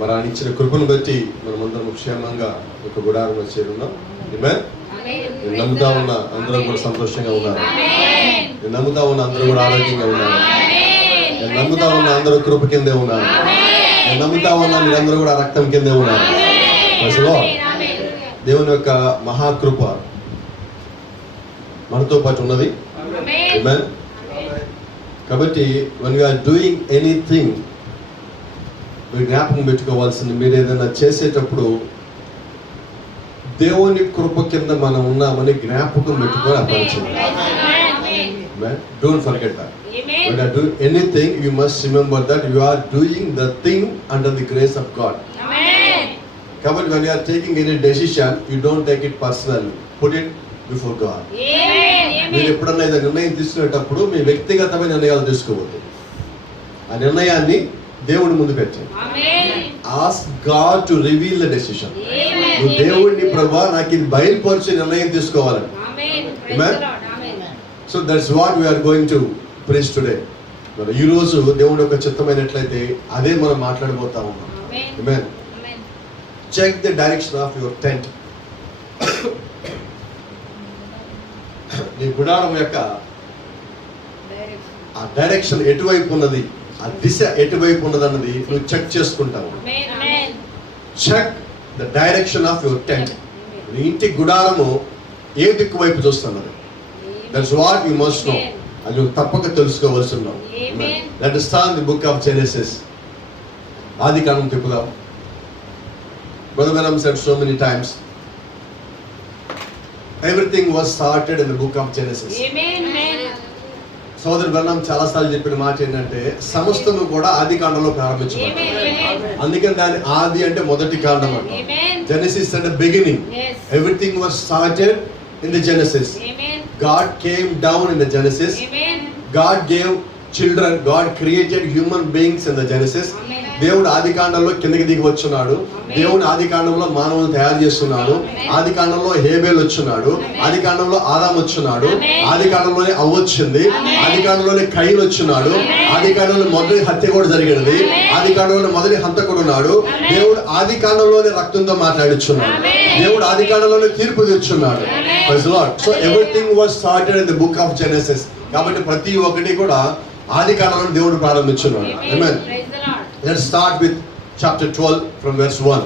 మరి ఆయన ఇచ్చిన కృపను బట్టి మనమందరం క్షేమంగా ఒక గుడారంలో చేరున్నాం. ఆమేన్. నేను నమ్ముతా ఉన్నా అందరూ కూడా సంతోషంగా ఉన్నారు. నేను నమ్ముతా ఉన్నా అందరూ కూడా ఆరోగ్యంగా ఉన్నారు. నేను నమ్ముతా ఉన్నా అందరూ కృప కిందే ఉన్నారు. నేను నమ్ముతా ఉన్నా మీరందరూ కూడా రక్తం కిందే ఉన్నారు. దేవుని యొక్క మహాకృప మనతో పాటు ఉన్నది. ఆమేన్. కాబట్టి when you are doing anything మీరు జ్ఞాపకం పెట్టుకోవాల్సింది, మీరు ఏదైనా చేసేటప్పుడు దేవుని కృప కింద మనం ఉన్నామని జ్ఞాపకం పెట్టుకొని అర్థించండి. Don't forget that. When you do anything, you must remember that you are doing the thing under the grace of God. కాబట్టి when you are taking any decision, you don't take it personal. Put it before God. మీరు ఎప్పుడన్నా ఏదైనా నిర్ణయం తీసుకునేటప్పుడు మీ వ్యక్తిగతమైన నిర్ణయాలు తీసుకోవద్దు. ఆ నిర్ణయాన్ని దేవుని ముందు పెట్టండి. Ask God to reveal the decision. నువ్వు దేవుడిని, ప్రభువా నాకు ఇది బయలుపరిచే నిర్ణయం తీసుకోవాలని. Amen. So that's what we are going to preach today. మరి ఈ రోజు దేవుని యొక్క చిత్తమైనట్లయితే అదే మనం మాట్లాడబోతా ఉన్నాం. Amen. Check the direction of your tent. నీ గుడారం యొక్క ఆ డైరెక్షన్ ఎటువైపు ఉన్నది, ఆ దిశ ఎటువైపు ఉన్నది అన్నది నువ్వు చెక్ చేసుకుంటావు. Check the direction of your tent. నీ ఇంటి గుడారము ఏ దిక్కు వైపు చూస్తున్నది. That's what you must know. అది నువ్వు తప్పక తెలుసుకోవాల్సి ఉన్నావు. Let us start the book of Genesis. Adikandam తిప్పుదాం. Brother Branham said so many times, everything was started in the book of Genesis. సోదరు బ్రహ్మం చాలా సార్లు చెప్పిన మాట ఏంటంటే సమస్తము కూడా ఆది కాండంలో ప్రారంభించబడింది. అందుకని దాని ఆది అంటే మొదటి కాండం అంట. Genesis at the beginning. Everything was started in the Genesis. God came down in the Genesis. God gave children. God created human beings in the Genesis. దేవుడు ఆది కాండంలో కిందకి దిగి వచ్చున్నాడు. దేవుడు ఆది కాండంలో మానవులను తయారు చేస్తున్నాడు. ఆది కాండంలో హేబేల్ వచ్చున్నాడు. ఆది కాండంలో ఆదాం వచ్చున్నాడు. ఆది కాండంలోనే అవ్వ వచ్చింది. ఆది కాండంలోనే కయీను వచ్చున్నాడు. ఆది కాండంలో మొదటి హత్య కూడా జరిగినది. ఆది కాండంలో మొదటి హంతకుడు ఉన్నాడు. దేవుడు ఆది కాండంలోనే రక్తంతో మాట్లాడుచున్నాడు. దేవుడు ఆది కాండంలోనే తీర్పు తెచ్చున్నాడు. Praise the Lord. So everything was started in the book of Genesis. కాబట్టి ప్రతి ఒక్కటి కూడా ఆది కాండంలో దేవుడు ప్రారంభించున్నాడు. Amen. Let's start with chapter 12 from verse 1.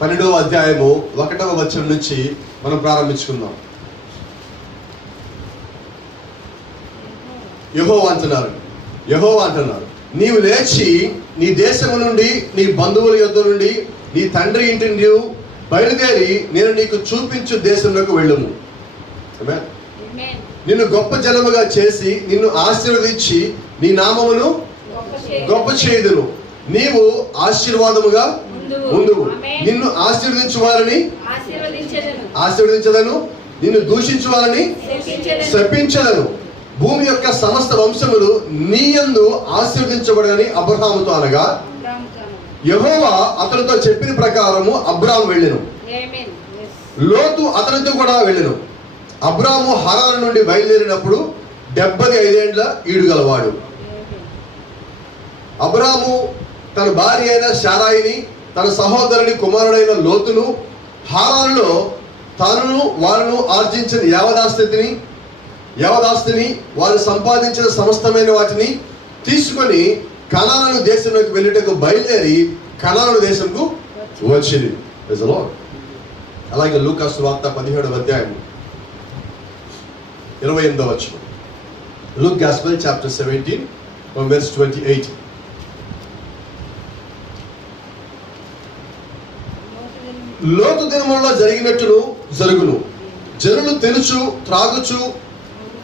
12వ అధ్యాయము 1వ వచనం నుంచి మనం ప్రారంభించుకుందాం. యెహోవా అంటున్నారు, నీవు లేచి నీ దేశము నుండి, నీ బంధువుల యొద్ద నుండి, నీ తండ్రి ఇంటి నుండి బయలుదేరి నేను నీకు చూపించు దేశంలోకి వెళ్ళుము. నిన్ను గొప్ప జనముగా చేసి నిన్ను ఆశీర్వదించి నీ నామమును గొప్ప చేయుదును. నీవు ఆశీర్వాదముగా ఉండువు. నిన్ను ఆశీర్వదించు వారిని ఆశీర్వదించదను, నిన్ను దూషించు వారిని శపించదను. భూమి యొక్క సమస్త వంశములు నీ యందు ఆశీర్వదించబడని అబ్రహాముతో అనగా, యెహోవా అతనితో చెప్పిన ప్రకారము అబ్రాము వెళ్ళెను. లోతు అతనితో కూడా వెళ్ళెను. అబ్రాము హరాను నుండి బయలుదేరినప్పుడు 75 ఏండ్ల ఈడుగలవాడు. అబ్రాము తన భార్య అయిన శారాయిని, తన సహోదరుని కుమారుడైన లోతును, హారానులో తాను వారును ఆర్జించిన యావదాస్తిని వారు సంపాదించిన సమస్తమైన వాటిని తీసుకొని కనాను దేశంలోకి వెళ్ళుటకు బయలుదేరి కనాను దేశంకు వచ్చింది. అలాగే లూకా సువార్త 17వ అధ్యాయం 28వ వచనం. Luke Gospel chapter 17 from verse 28. లోతు దినములలో జరిగినట్టును జరుగును. జనులు తినుచు, త్రాగుచు,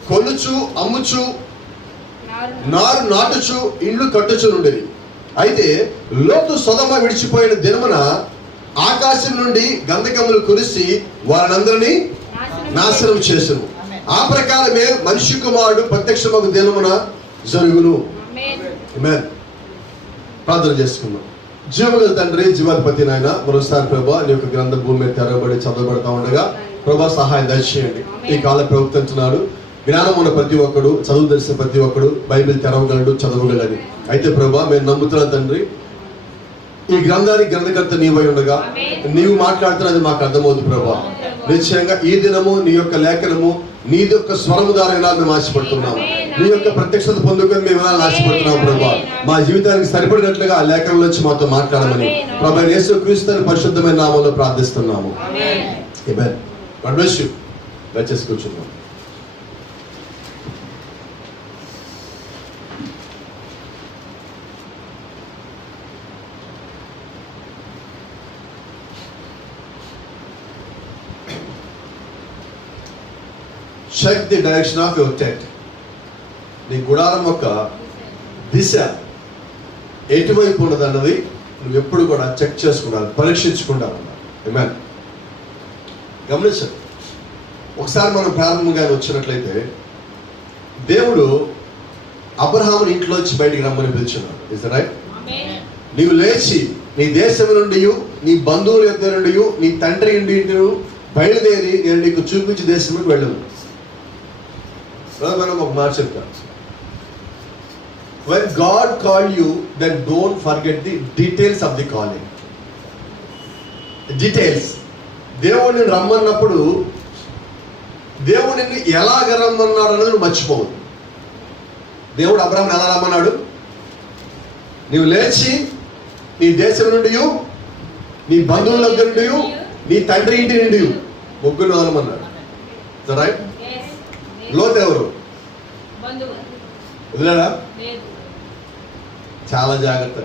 కొనుచు, అమ్ముచు, నారు నాటుచు, ఇండ్లు కట్టుచు నుండిరి. అయితే లోతు సొదొమ విడిచిపోయిన దినమున ఆకాశం నుండి గంధకములు కురిసి వారందరినీ నాశనం చేసును. ఆ ప్రకారమే మనిషి కుమారుడు ప్రత్యక్షమగు దినమున జరుగును. ఆమేన్. ప్రార్థన చేసుకుందాం. జీవగల తండ్రి, జీవాధిపతి నాయన, మరోసారి ప్రభా నీ యొక్క గ్రంథం భూమి మీద తెరవబడి చదవబడతా ఉండగా ప్రభా సహాయం దయచేయండి. ఈ కాల ప్రవక్తంటున్నాడు, జ్ఞానం ఉన్న ప్రతి ఒక్కడు, చదువు తెలిసిన ప్రతి ఒక్కడు బైబిల్ తెరవగలడు, చదవగలడు. అయితే ప్రభా మేము నమ్ముతున్నాం తండ్రి, ఈ గ్రంథానికి గ్రంథకర్త నీవై ఉండగా నీవు మాట్లాడుతున్నది మాకు అర్థమవుతుంది ప్రభా. నిశ్చయంగా ఈ దినము నీ యొక్క లేఖనము నీ యొక్క స్వరము ద్వారా వినాలని మేము ఆశపడుతున్నాము. నీ యొక్క ప్రత్యక్షత పొందుకొని మేము వినాలని ఆశపడుతున్నాము ప్రభా. మా జీవితానికి సరిపడినట్లుగా ఆ లేఖనం నుంచి మాతో మాట్లాడమని ప్రభా యేసుక్రీస్తు పరిశుద్ధమైన నామములో ప్రార్థిస్తున్నాము. ఆమేన్. God bless you. దయచేసి కూర్చున్నాం. Check the direction of your tent. నీ గుడారం యొక్క దిశ ఎటువైపు ఉన్నదన్నది నువ్వు ఎప్పుడు కూడా చెక్ చేసుకుంటావు, పరీక్షించుకుంటా ఉన్నావు. ఆమేన్. గమనించండి, ఒకసారి మనం ప్రారంభంగా వచ్చినట్లయితే దేవుడు అబ్రహాముని ఇంట్లోంచి బయటికి రమ్మని పిలిచున్నాడు. Is that right? నీవు లేచి నీ దేశం నుండి నీ బంధువుల యొక్క నుండి నీ తండ్రి ఇంటి బయలుదేరి నేను నీకు చూపించి దేశంలోకి వెళ్ళను. మనం ఒక మాట చెప్తాను. When God called you, then don't forget the details of the calling. Details. దేవుడిని రమ్మన్నప్పుడు దేవుడిని ఎలాగ రమ్మన్నాడు అనేది నువ్వు మర్చిపోవద్దు. దేవుడు అబ్రహాముని ఎలా రమ్మన్నాడు? నీవు లేచి నీ దేశం నుండి నీ బంధువుల దగ్గర నుండి నీ తండ్రి ఇంటి నుండి ముగ్గురు వదలమన్నాడు. రైట్? లోతు ఎవరు? వదిలేడా? చాలా జాగ్రత్త.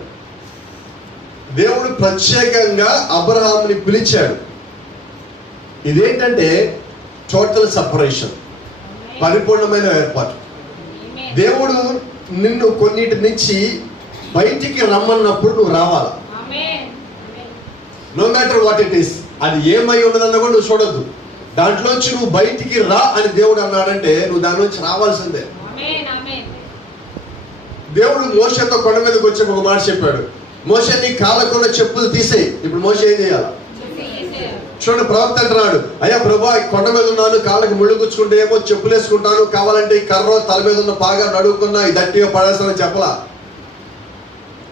దేవుడు ప్రత్యేకంగా అబ్రహాముని పిలిచాడు. ఇదేంటంటే టోటల్ సపరేషన్, పరిపూర్ణమైన ఏర్పాటు. దేవుడు నిన్ను కొన్నిటి నుంచి బయటికి రమ్మన్నప్పుడు నువ్వు రావాలి. No matter what it is, అది ఏమై ఉన్నదన్న కూడా నువ్వు చూడొద్దు. దాంట్లోంచి నువ్వు బయటికి రా అని దేవుడు అన్నాడంటే నువ్వు దాని నుంచి రావాల్సిందే. దేవుడు మోషేతో కొండ మీదకి వచ్చి ఒక మాట చెప్పాడు. మోషే నీ కాళ్ళకున్న చెప్పులు తీసేయి. ఇప్పుడు మోషే ఏం చేయాలి? చూడండి, ప్రవక్త అంటున్నాడు, అయ్యా ప్రభా కొండ మీద ఉన్నాను, కాళ్ళకి ముళ్ళు గుచ్చుకుంటే ఏమో చెప్పులు వేసుకుంటాను, కావాలంటే ఈ కర్ర తల మీద ఉన్న పాగా నడువుకున్నా ఈ దట్టిగా పడేస్తానని చెప్పలా.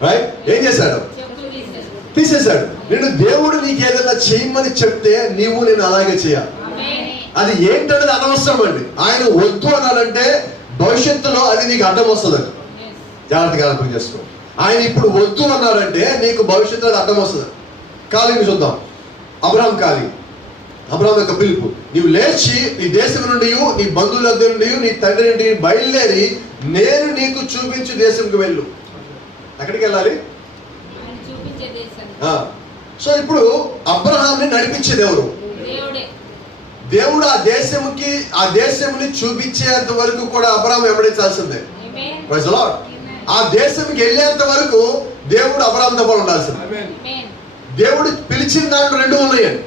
రైట్? ఏం చేశాడు? తీసేశాడు. నేను దేవుడు నీకు ఏదైనా చేయమని చెప్తే నీవు నేను అలాగే చేయాలి. అది ఏంటనేది అనవసరం అండి. ఆయన వద్దు అన్నాడంటే భవిష్యత్తులో అది నీకు అడ్డం వస్తుంది. జాగ్రత్తగా అర్థం చేసుకో. ఆయన ఇప్పుడు వద్దు అన్నాడంటే నీకు భవిష్యత్తులో అది అడ్డం వస్తుంది. కాలింగ్ చూద్దాం. అబ్రహాం కాలింగ్, అబ్రహాం యొక్క పిలుపు. నీవు లేచి నీ దేశం నుండి నీ బంధువుల దగ్గర నుండి నీ తండ్రి నుండి బయలుదేరి నేను నీకు చూపించే దేశంకి వెళ్ళు. ఎక్కడికి వెళ్ళాలి? సో ఇప్పుడు అబ్రహాంని నడిపించేది ఎవరు? దేవుడు ఆ దేశంని చూపించేంత వరకు కూడా అబ్రహాం వెంబడించాల్సిందే. Praise the Lord. ఆ దేశంకి వెళ్ళేంత వరకు దేవుడు అబ్రహాంతో పాటు ఉండాల్సిందే. దేవుడు పిలిచిన దాంట్లో రెండు ఉన్నాయండి.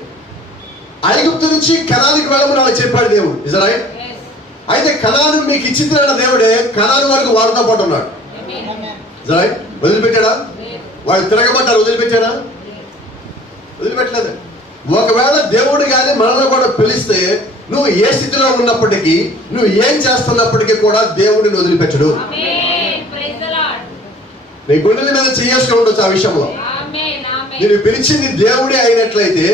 ఐగుప్తు నుంచి కనానికి వెళ్ళమని అలా చెప్పాడు దేవుడు. Is right? అయితే కనాను మీకు ఇచ్చిన దేవుడే కనాను వరకు వారితో పాటు ఉన్నాడు. Is right? వదిలిపెట్టాడా? వాడు తిరగబడ్డారు, వదిలిపెట్టాడా? వదిలిపెట్టలేదు. ఒకవేళ దేవుడు కానీ మనల్ని కూడా పిలిస్తే నువ్వు ఏ స్థితిలో ఉన్నప్పటికీ నువ్వు ఏం చేస్తున్నప్పటికీ కూడా దేవుడిని వదిలిపెట్టడు. నీ గుండెల మీద చేసుకుని ఉండొచ్చు ఆ విషయంలో. నేను పిలిచింది దేవుడే అయినట్లయితే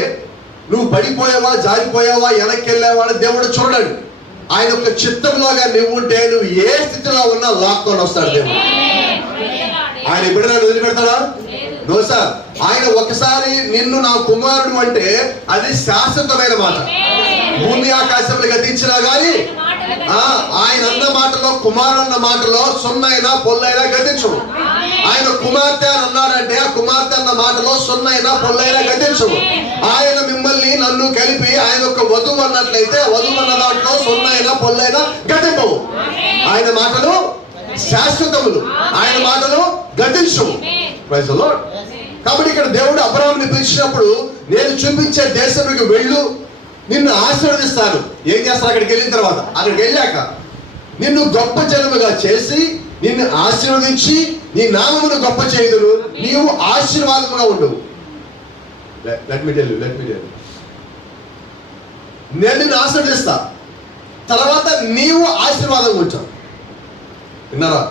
నువ్వు పడిపోయావా, జారిపోయావా, వెనక్కి వెళ్ళావా అని దేవుడు చూడండి. ఆయన యొక్క చిత్తంలోగా నువ్వు ఉంటే నువ్వు ఏ స్థితిలో ఉన్నా లాక్కొని వస్తాడు దేవుడు. ఆయన ఎప్పుడైనా వదిలిపెడతాడా? No sir. ఆయన ఒకసారి నిన్ను నా కుమారుడు అంటే అది శాశ్వతమైన మాట. భూమి ఆకాశంలో గతించినా గానీ ఆయన అన్న మాటలో, కుమారున్న మాటలో సున్నైనా పొల్లైనా గతించవు. ఆయన కుమార్తె అని అన్నాడంటే ఆ కుమార్తె అన్న మాటలో సున్నైనా పొల్లైనా గతించవు. ఆయన మిమ్మల్ని నన్ను కలిపి ఆయన ఒక వధువు అన్నట్లయితే వధువు అన్న దాంట్లో సున్నైనా పొల్లైనా గతింపవు. ఆయన మాటలు శాశ్వతములు, ఆయన మాటలు గతించవు. Praise the Lord. కాబట్టి ఇక్కడ దేవుడు అబ్రహాముని పిలిచినప్పుడు నేను చూపించే దేశానికి వెళ్ళు, నిన్ను ఆశీర్వదిస్తాను. ఏం చేస్తారు? అక్కడికి వెళ్ళిన తర్వాత, అక్కడికి వెళ్ళాక నిన్ను గొప్ప జనముగా చేసి నిన్ను ఆశీర్వదించి నీ నామమును గొప్ప చేయుదును, నీవు ఆశీర్వాదముగా ఉండు. Let me tell you. నేను నిన్ను ఆశీర్వదిస్తా, తర్వాత నీవు ఆశీర్వాదంగా ఉంటావు. విన్నారా?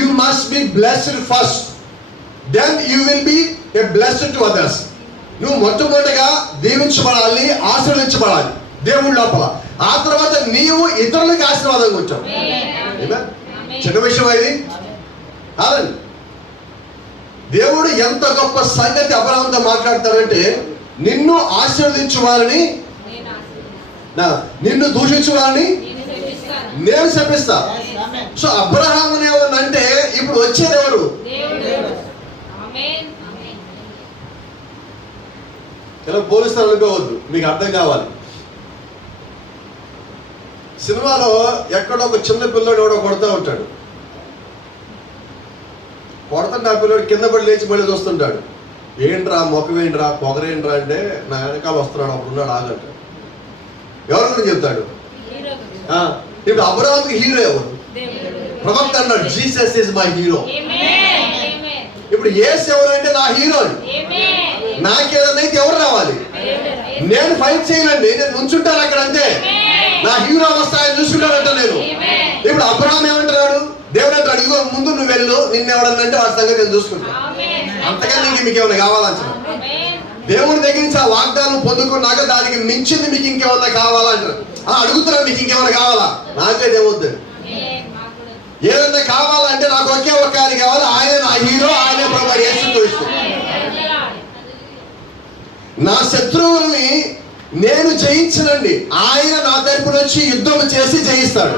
You must be blessed first. Then you will be a blessed to others. నువ్వు మొట్టమొదటిగా దీవించబడాలి, ఆశీర్వదించబడాలి దేవుడి లోపల. ఆ తర్వాత నీవు ఇతరులకు ఆశీర్వాదంగా వచ్చావు. చిన్న విషయం ఇది కాదండి. దేవుడు ఎంత గొప్ప సంగతి అబ్రహాముతో మాట్లాడతాడంటే, నిన్ను ఆశీర్వదించు వారిని, నిన్ను దూషించు వారిని నేను శపిస్తా. సో అబ్రహాము ఏమన్నంటే ఇప్పుడు వచ్చేది ఎవరు? ఇలా పోలిస్తారు అనుకోవద్దు, మీకు అర్థం కావాలి. సినిమాలో ఎక్కడో ఒక చిన్న పిల్లోడు ఎవడో కొడతా ఉంటాడు. కొడతంటే ఆ పిల్లోడు కింద పడి లేచి మళ్ళీ చూస్తుంటాడు. ఏంట్రా మొఖం ఏంట్రా పొగరేంట్రా అంటే, నా వెనకాల వస్తున్నాడు అప్పుడు ఉన్నాడు ఆగంటాడు. ఎవరి గురించి చెప్తాడు? ఇప్పుడు అబ్రహాముకి హీరో ఎవరు? ప్రవక్త అన్నాడు, జీసస్ ఇస్ మై హీరో. ఇప్పుడు యేసు ఎవరంటే నా హీరో. నాకేదైతే ఎవరు రావాలి? నేను ఫైట్ చేయనండి, నేను నుంచుంటాను అక్కడ అంతే. నా హీరో వస్తాయని చూసుకుంటానంట నేను. ఇప్పుడు అబ్రహాం ఏమంటున్నాడు? దేవుడు అంటాడు, ఇదిగో ముందు నువ్వు వెళ్ళు, నిన్ను ఎవడన్నంటే వాడి సంగతి నేను చూసుకుంటాను. అంతకన్నా మీకు ఏమైనా కావాలంటారు? దేవుడి దగ్గర నుంచి ఆ వాగ్దానం పొందుకున్నాక దానికి మించింది మీకు ఇంకేమన్నా కావాలంటారు. అడుగుతున్నాను, మీకు ఇంకేమైనా కావాలా? నాకే ఏమవుద్దు. ఏదన్నా కావాలంటే నాకు ఒకే ఒక ఆయన కావాలి, ఆయన నా హీరో, ఆయనే ప్రభు యేసుక్రీస్తు. నా శత్రువుల్ని నేను జయించనండి, ఆయన నా తరపున వచ్చి యుద్ధం చేసి జయిస్తాడు.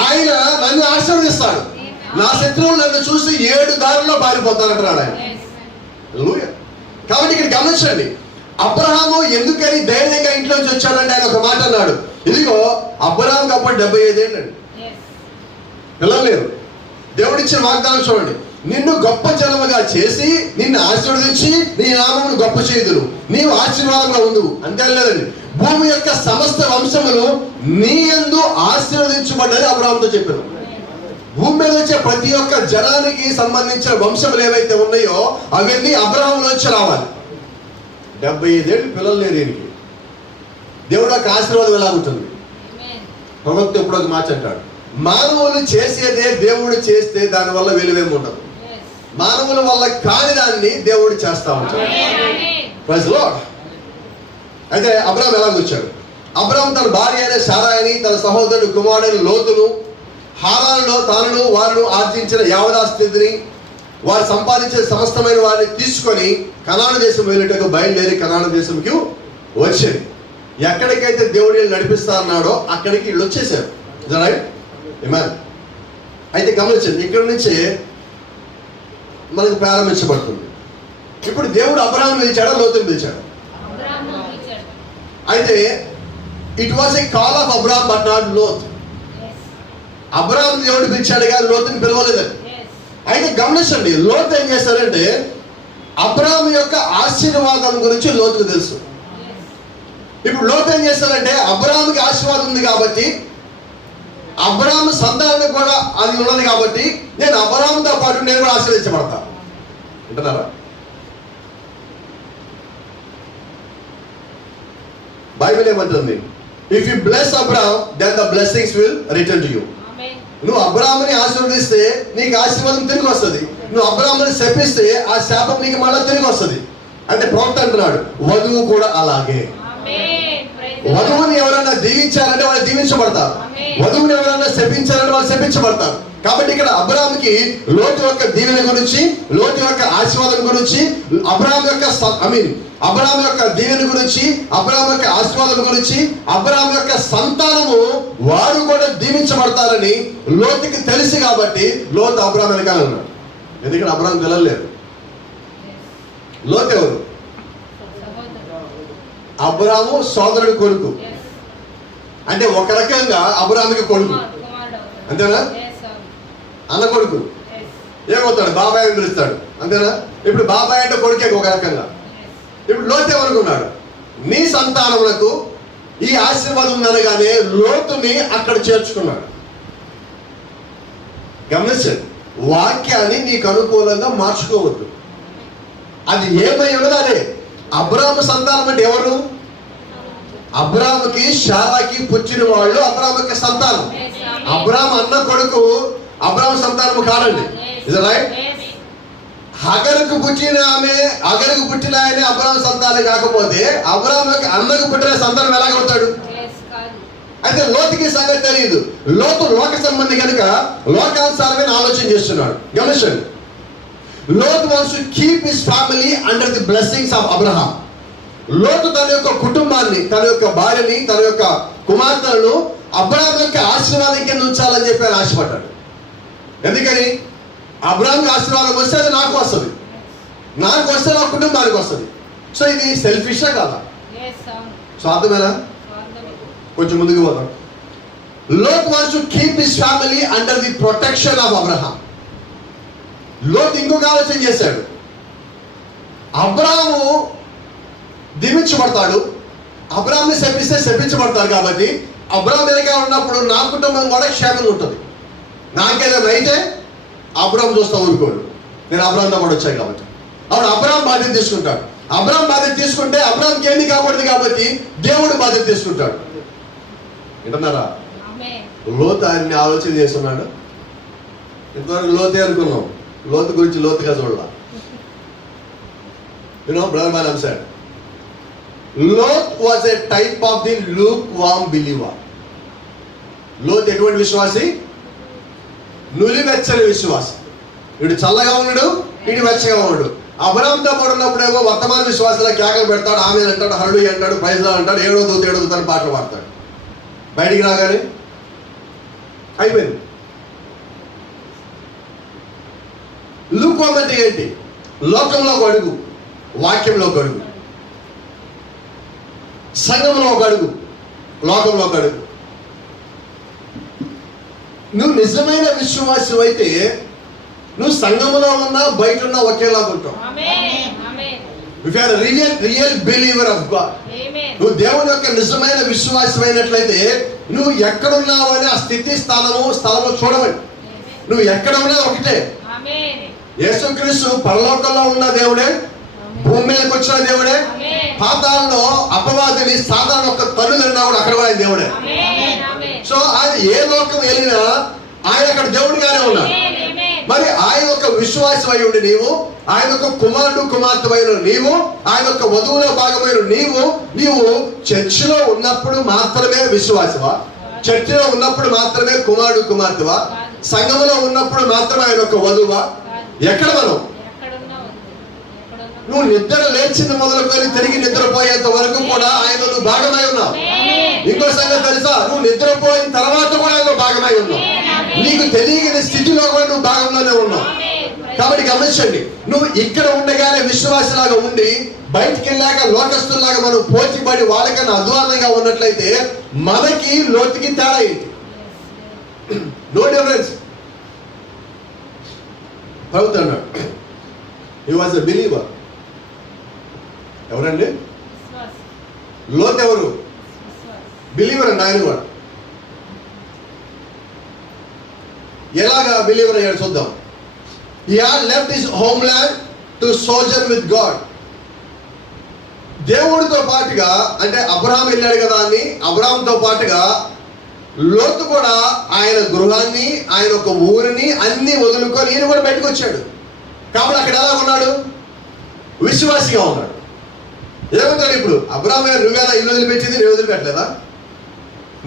ఆయన నన్ను ఆశీర్వదిస్తాడు. నా శత్రువులు నన్ను చూసి 7 దారుల్లో పారిపోతానంటున్నాడు ఆయన. కాబట్టి ఇక్కడ గమనించండి, అబ్రహాము ఎందుకని ధైర్యంగా ఇంట్లోంచి వచ్చాడంటే ఆయన ఒక మాట అన్నాడు. ఇదిగో అబ్రహాంకి అప్పుడు 75 ఏళ్ళండి, పిల్లలు లేరు. దేవుడిచ్చిన వాగ్దానం చూడండి, నిన్ను గొప్ప జనముగా చేసి నిన్ను ఆశీర్వదించి నీ నామమును గొప్ప చేయుదును, నీవు ఆశీర్వాదంగా ఉండువు. అంతేలేదండి, భూమి యొక్క సమస్త వంశములు నీ యందు ఆశీర్వదించబడ్డని అబ్రహాముతో చెప్పారు. భూమి మీద వచ్చే ప్రతి ఒక్క జనానికి సంబంధించిన వంశములు ఏవైతే ఉన్నాయో అవన్నీ అబ్రహాము నుంచి రావాలి. 75 ఏళ్ళు పిల్లలు లేరు దీనికి. దేవుడు యొక్క ఆశీర్వాదం ఎలాగుంటుంది? ప్రవక్త ఇప్పుడు ఒక మాట అంటాడు, మానవులు చేసేదే దేవుడు చేస్తే దాని వల్ల విలువేమి ఉండదు. మానవుల వల్ల కాని దాన్ని దేవుడు చేస్తా ఉంటాడు. Praise Lord. అయితే అబ్రహాం ఎలాగొచ్చాడు? అబ్రహాం తన భార్య అయిన శారాయిని, తన సహోదరుడు కుమారుడైన లోతును, హారానులో తాను వారిని ఆర్జించిన యావదాస్థితిని, వారు సంపాదించిన సమస్తమైన వారిని తీసుకొని కనాను దేశం వెళ్ళేటకు బయలుదేరి కనాను దేశంకి వచ్చేది. ఎక్కడికైతే దేవుడు నడిపిస్తా అన్నాడో అక్కడికి వీళ్ళు వచ్చేసారు. రైట్? అయితే గమనించండి, ఇక్కడ నుంచే మనకు ప్రారంభించబడుతుంది. ఇప్పుడు దేవుడు అబ్రహామును పిలిచాడా, లోతుని పిలిచాడు? అయితే it was a call of Abraham but not Lot. Abraham దేవుడు పిలిచాడు కానీ లోతుని పిలవలేదని. అయితే గమనించండి, లోతు ఏం చేశారంటే అబ్రహాం యొక్క ఆశీర్వాదం గురించి లోతుకు తెలుసు. ఇప్పుడు లోతు ఏం చేస్తారంటే అబ్రహాంకి ఆశీర్వాదం ఉంది కాబట్టి, అబ్రహాం సంతానం కూడా అది ఉన్నది కాబట్టి నేను అబ్రహాంతో పాటు నేను కూడా ఆశీర్వదించబడతా. వింటున్నారా? బైబిల్ ఏమంటుంది? If you bless Abraham then the blessings will return to you. నువ్వు అబ్రహాముని ఆశీర్వదిస్తే నీకు ఆశీర్వాదం తిరిగి వస్తుంది. నువ్వు అబ్రహాముని శపిస్తే ఆ శాపం నీకు మళ్ళీ తిరిగి వస్తుంది. అంటే ప్రవక్త అంటున్నాడు, వధువు కూడా అలాగే. వధువుని ఎవరైనా దీవించారంటే వాళ్ళు దీవించబడతారు, వధువుని ఎవరైనా శపించారంటే వాళ్ళు శపించబడతారు. కాబట్టి ఇక్కడ అబ్రహాంకి లోతు యొక్క దీవెన గురించి, లోతు యొక్క ఆశీర్వాదం గురించి, అబ్రహాం యొక్క దీవెన గురించి, అబ్రహాం యొక్క ఆశీర్వాదం గురించి, అబ్రహాం యొక్క సంతానము వారు కూడా దీవించబడతారని లోతుకి తెలిసి కాబట్టి లోతు అబ్రహాం వెనకాల ఉన్నాడు. ఎందుకంటే అబ్రహాం వెళ్ళలేదు. లోతు ఎవరు? అబ్రహాము సోదరుడు కొడుకు. అంటే ఒక రకంగా అబ్రహాముకి కొడుకు, అంతేనా? అన్న కొడుకు ఏమవుతాడు? బాబాయ్ అని పిలుస్తాడు, అంతేనా? ఇప్పుడు బాబాయ్ అంటే కొడుకే ఒక రకంగా. ఇప్పుడు లోతు ఏమనుకున్నాడు? నీ సంతానములకు ఈ ఆశీర్వాదం ఉందనగానే లోతుని అక్కడ చేర్చుకున్నాడు. గమనించండి, వాక్యాన్ని నీకు అనుకూలంగా మార్చుకోవద్దు. అది ఏమై ఉన్నదో అదే. అబ్రహాము సంతానం అంటే ఎవరు? అబ్రహాముకి శారాకి పుట్టిన వాళ్ళు అబ్రహాము యొక్క సంతానం. అబ్రహాం అన్న కొడుకు అబ్రహాం సంతానము కాదండి. Is right? హగరుకు పుట్టిన ఆయన అబ్రాహాం సంతానం కాకపోతే అబ్రాహాంకి అన్నకు పుట్టిన సంతానం ఎలాగవుతాడు? అయితే లోతుకి సంగతి తెలియదు. లోతు లోక సంబంధి కనుక లోకానుసారమైన ఆలోచన చేస్తున్నాడు. గమనించండి, లోతు wants to keep his family under the blessings of Abraham. లోతు తన యొక్క కుటుంబాన్ని, తన యొక్క భార్యని, తన యొక్క కుమార్తెలను అబ్రహాం యొక్క ఆశీర్వాదం కింద ఉంచాలని చెప్పి ఆయన ఆశపడ్డాడు. ఎందుకని? అబ్రహాంకి ఆశీర్వాదం వస్తే అది నాకు వస్తుంది, నాకు వస్తే నా కుటుంబానికి వస్తుంది. సో ఇది సెల్ఫిషా కాదా? స్వార్థమేనా? కొంచెం ముందుకు పోదాం. Lot wants to keep his family under the protection of Abraham. Lot ఇంకొక ఆలోచన చేశాడు. అబ్రహాము దీవించబడతాడు, అబ్రహాంని శపిస్తే శపించబడతాడు. కాబట్టి అబ్రహాం వెనక ఉన్నప్పుడు నా కుటుంబం కూడా క్షేమంగా ఉంటుంది. నాకేదైనా అయితే అబ్రహాం చూస్తా ఊరుకోడు. నేను అబ్రహాంతో కూడా వచ్చాను కాబట్టి అప్పుడు అబ్రహాం బాధ్యత తీసుకుంటాడు. అబ్రహాం బాధ్యత తీసుకుంటే అబ్రహాంకి ఏమీ కాకూడదు కాబట్టి దేవుడు బాధ్యత తీసుకుంటాడు. వింటున్నారా? లోతు ఆయన్ని ఆలోచన చేస్తున్నాడు. ఇంతవరకు లోతే అనుకున్నాం, లోతు గురించి లోతుగా చూడాల. Brother man sir, Lot was a type of the lukewarm believer. Lot ఎటువంటి విశ్వాసి? నులివెచ్చని విశ్వాసి. వీడు చల్లగా ఉన్నాడు, వీడు వెచ్చగా ఉన్నాడు. అబ్రహాంతో పడున్నప్పుడేమో వర్తమాన విశ్వాసంలో కేకలు పెడతాడు, ఆమె అంటాడు, హల్లెలూయా అంటాడు, ప్రైజ్ లార్డ్ అంటాడు, ఏడో దూత అని పాటలు పాడతాడు. బయటికి రాగానే అయిపోయింది. లూక్వామ్ అంటే ఏంటి? లోకంలో ఒక అడుగు, వాక్యంలో ఒక అడుగు, సంఘంలో ఒక అడుగు, లోకంలో ఒక అడుగు. నువ్వు నిజమైన విశ్వాసం అయితే నువ్వు సంఘంలో ఉన్నా బయట ఉన్నా ఒకేలాగా ఉంటావు. If you are a real believer of God, నువ్వు దేవుని యొక్క నిజమైన విశ్వాసమైనట్లయితే నువ్వు ఎక్కడున్నావు అని ఆ స్థితి స్థలము చూడమని. నువ్వు ఎక్కడ ఉన్నా ఒకటే. యేసుక్రీస్తు పరలోకంలో ఉన్న దేవుడే, భూమి మీదకి వచ్చిన దేవుడే. పాతాళంలో అపవాదిని సాధారణ ఒక తల్లులన్నా కూడా అక్కడ కూడా దేవుడే. సో ఆయన ఏ లోకం వెళ్ళినా ఆయన అక్కడ దేవుడిగానే ఉన్నాడు. మరి ఆయన యొక్క విశ్వాసం అయి ఉండి నీవు, ఆయన యొక్క కుమారుడు కుమార్తెమైన నీవు, ఆయన యొక్క వధువులో భాగమైన నీవు చర్చిలో ఉన్నప్పుడు మాత్రమే విశ్వాసవా? చర్చిలో ఉన్నప్పుడు మాత్రమే కుమారుడు కుమార్తెవా? సంఘంలో ఉన్నప్పుడు మాత్రమే ఆయన యొక్క వధువా? ఎక్కడ మనం? నువ్వు నిద్ర లేచింది మొదలుకొని తిరిగి నిద్రపోయేంత వరకు కూడా ఆయన నువ్వు భాగమై ఉన్నావు. ఇంకో సంగతి తెలుసా? నువ్వు నిద్రపోయిన తర్వాత కూడా ఆయన భాగమై ఉన్నావు. నీకు తెలియని స్థితిలో కూడా నువ్వు భాగంలోనే ఉన్నావు. కాబట్టి గమనించండి, నువ్వు ఇక్కడ ఉండగానే విశ్వాసలాగా ఉండి బయటికి వెళ్ళాక లోకస్తులాగా మనం పోటీపడి వాళ్ళకన్నా అధ్వానంగా ఉన్నట్లయితే మనకి లోతుకి తేడా ఏంటి? No difference. ప్రభుత్వం అన్నాడు, హి వాజ్ ఎ బిలీవర్. ఎవరండి? లోత్ ఎవరు? బిలీవర్ అండి. ఆయన కూడా ఎలాగా బిలీవర్ అయ్యాడు చూద్దాం. He had left his homeland to sojourn with God. దేవుడితో పాటుగా, అంటే అబ్రహాం వెళ్ళాడు కదా అని అబ్రహాంతో పాటుగా లోతు కూడా ఆయన గృహాన్ని, ఆయన ఒక ఊరిని అన్ని వదులుకొని ఈయన కూడా బయటకు వచ్చాడు. కాబట్టి అక్కడ ఎలా ఉన్నాడు? విశ్వాసిగా ఉన్నాడు. ఏమంటాడు ఇప్పుడు? అబ్రహాం నువ్వేనా ఇల్లు వదిలిపెట్టింది? నేను వదిలిపెట్టలేదా?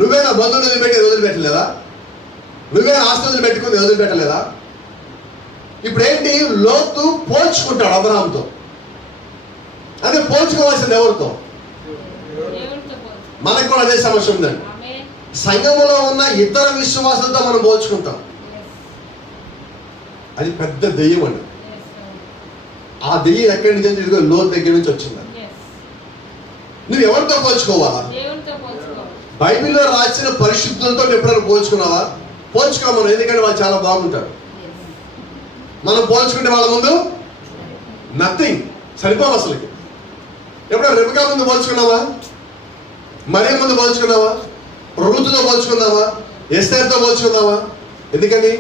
నువ్వేనా బంధువులు వదిలిపెట్టేది? వదిలిపెట్టలేదా? నువ్వేనా ఆస్తులు పెట్టుకుని వదిలిపెట్టలేదా? ఇప్పుడు ఏంటి? లోతు పోల్చుకుంటాడు అబ్రహాంతో. అదే పోల్చుకోవాల్సింది ఎవరితో? మనకు కూడా అదే సమస్య ఉందండి. సంఘములో ఉన్న ఇతర విశ్వాసాలతో మనం పోల్చుకుంటాం. అది పెద్ద దెయ్యం అండి. ఆ దెయ్యం ఎక్కడి నుంచి? ఇదిగో లోతు దగ్గర నుంచి వచ్చింది. నువ్వు ఎవరితో పోల్చుకోవాలా? బైబిల్లో రాసిన పరిశుద్ధులతో ఎప్పుడైనా పోల్చుకున్నావా? పోల్చుకోమను. ఎందుకంటే వాళ్ళు చాలా బాగుంటారు. మనం పోల్చుకుంటే వాళ్ళ ముందు నథింగ్, సరిపోవు అసలుకి. ఎప్పుడైనా రెబెకా ముందు పోల్చుకున్నావా? మరియ ముందు పోల్చుకున్నావా? రూతుతో పోల్చుకున్నావా? ఎస్తేర్తో పోల్చుకున్నావా? ఎందుకని?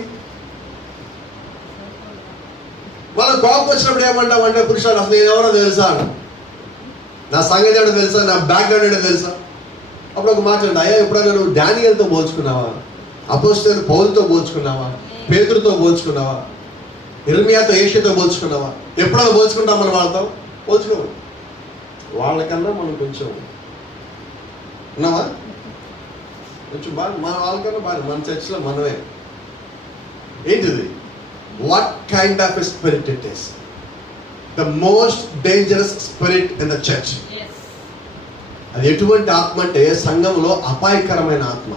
వాళ్ళ కోపం వచ్చినప్పుడు ఏమంటామంటే, పురుషుడు అసలు నేను ఎవరో తెలుసా, నా సంగతి ఏంటో తెలుసా, నా బ్యాక్గ్రౌండ్ ఏంటో తెలుసా? అప్పుడు ఒక మాట అండి, అయ్యా ఎప్పుడైనా నువ్వు డానియేలుతో పోల్చుకున్నావా? అపోస్తలుడైన పౌలుతో పోల్చుకున్నావా? పేతురుతో పోల్చుకున్నావా? ఇర్మియాతో ఏషియాతో పోల్చుకున్నావా? ఎప్పుడైనా పోల్చుకుంటాం మనం వాళ్ళతో? పోల్చుకోము. వాళ్ళకన్నా మనం కొంచెం ఉన్నావా? కొంచెం బాగా మన వాళ్ళకన్నా బాగా మన చర్చిలో మనమే. ఏంటిది? What kind of a spirit it is? The most dangerous spirit in the church. అది ఎటువంటి ఆత్మ అంటే సంఘంలో అపాయకరమైన ఆత్మ.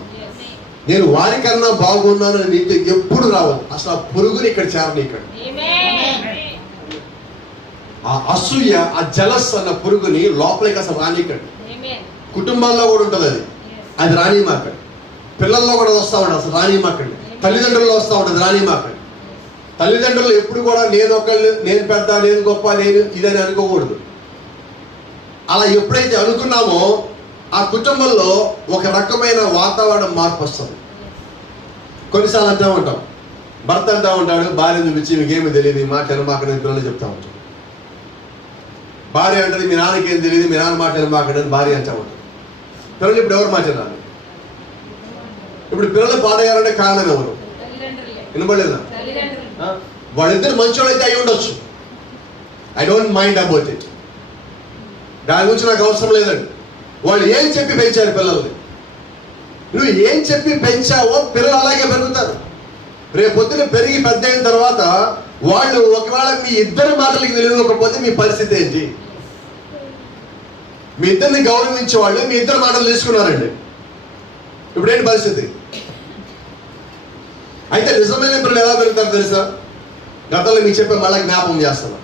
నేను వారికన్నా బాగున్నానని నీకు ఎప్పుడు రావద్దు. అసలు ఆ పురుగుని ఇక్కడ చేరని. ఇక్కడ ఆ అసూయ, ఆ జలస్ అన్న పురుగుని లోపలికి అసలు రానికండి. కుటుంబాల్లో కూడా ఉంటుంది అది, అది రానిమాకండి. పిల్లల్లో కూడా వస్తూ ఉంటుంది, అసలు రానిమాకండి. తల్లిదండ్రుల్లో వస్తూ ఉంటుంది, రానిమాకండి. తల్లిదండ్రులు ఎప్పుడు కూడా నేను పెద్ద, నేను గొప్ప, నేను ఇదని అనుకోకూడదు. అలా ఎప్పుడైతే అనుకున్నామో ఆ కుటుంబంలో ఒక రకమైన వాతావరణం మార్పు వస్తుంది. కొన్నిసార్లు అంటూ ఉంటాం, భర్త అంటూ ఉంటాడు భార్యను పిలిచి, మీకేమీ తెలియదు, మాట్లాడు మాట్లాడని పిల్లలు చెప్తా ఉంటాడు. భార్య అంటది, మీ నాన్నకి ఏం తెలియదు, మీ నాన్న మాట్లాడి మాట్లాడని భార్య అంటూ ఉంటాడు. పిల్లలు ఇప్పుడు ఎవరు మాట్లాడాలి? ఇప్పుడు పిల్లలు పాడయ్యారంటే కారణం ఎవరు? వినపడలేదా? వాళ్ళిద్దరు మంచోళ్ళు అయితే అయి ఉండొచ్చు. I don't mind about it. దాని గురించి నాకు అవసరం లేదండి. వాళ్ళు ఏం చెప్పి పెంచారు పిల్లల్ని? నువ్వు ఏం చెప్పి పెంచావో పిల్లలు అలాగే పెరుగుతారు. రేపొద్దున పెరిగి పెద్ద అయిన తర్వాత వాళ్ళు ఒకవేళ మీ ఇద్దరి మాటలకి విలువకపోతే మీ పరిస్థితి ఏంటి? మీ ఇద్దరిని గౌరవించే వాళ్ళు మీ ఇద్దరు మాటలు తీసుకున్నారండి, ఇప్పుడు ఏంటి పరిస్థితి? అయితే నిజమైన పిల్లలు ఎలా పెరుగుతారు తెలుసా? గతంలో మీకు చెప్పే మళ్ళీ జ్ఞాపకం చేస్తాను.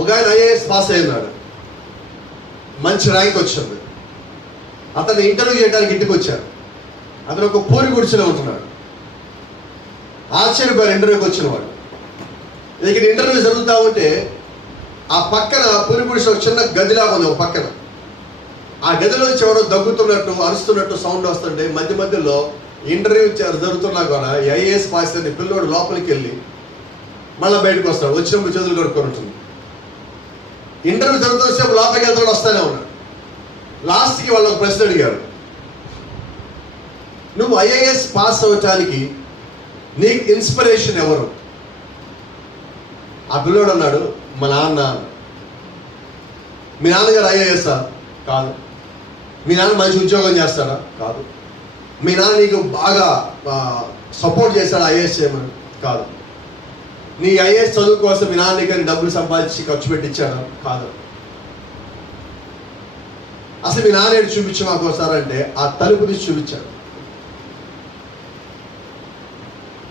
ఒక ఆయన ఐఏఎస్ పాస్ అయినాడు, మంచి ర్యాంక్ వచ్చింది. అతను ఇంటర్వ్యూ చేయడానికి ఇంటికి వచ్చారు. అతను ఒక పూరి గుడిసెలో ఉంటున్నాడు. ఆశ్చర్యపోయారు ఇంటర్వ్యూకి వచ్చిన వాడు. ఇక్కడ ఇంటర్వ్యూ జరుగుతూ ఉంటే ఆ పక్కన పూరి గుడిసె ఒక చిన్న గదిలాగా ఉంది. ఒక పక్కన ఆ గదిలోంచి ఎవరో దగ్గుతున్నట్టు, అరుస్తున్నట్టు సౌండ్ వస్తుంటే మధ్య మధ్యలో ఇంటర్వ్యూ జరుగుతున్నా కూడా ఐఏఎస్ పాస్ అయిన పిల్లోడు లోపలికి వెళ్ళి మళ్ళీ బయటకు వస్తాడు. వచ్చినప్పుడు చేతులు కడుక్కొని ఉంటుంది. ఇంటర్వ్యూ జరుగుతున్నసేపు లోపలికి వెళ్తాడు, వస్తానే ఉన్నాడు. లాస్ట్కి వాళ్ళు ఒక ప్రశ్న అడిగారు, నువ్వు ఐఏఎస్ పాస్ అవ్వటానికి నీకు ఇన్స్పిరేషన్ ఎవరు? ఆ పిల్లోడు అన్నాడు, మా నాన్న. మీ నాన్నగారు ఐఏఎస్ఆ? కాదు. మీ నాన్న మంచి ఉద్యోగం చేస్తాడా? కాదు. మీ నాన్న నీకు బాగా సపోర్ట్ చేస్తాడా ఐఏఎస్ చేయమని? కాదు. నీ ఐఏఎస్ చదువు కోసం మీ నాన్న నీకు డబ్బులు సంపాదించి ఖర్చు పెట్టించాడా? కాదు. అసలు మీ నాన్న ఏంటి చూపించు మాకు ఒకసారంటే ఆ తలుపు తీసి చూపించాడు.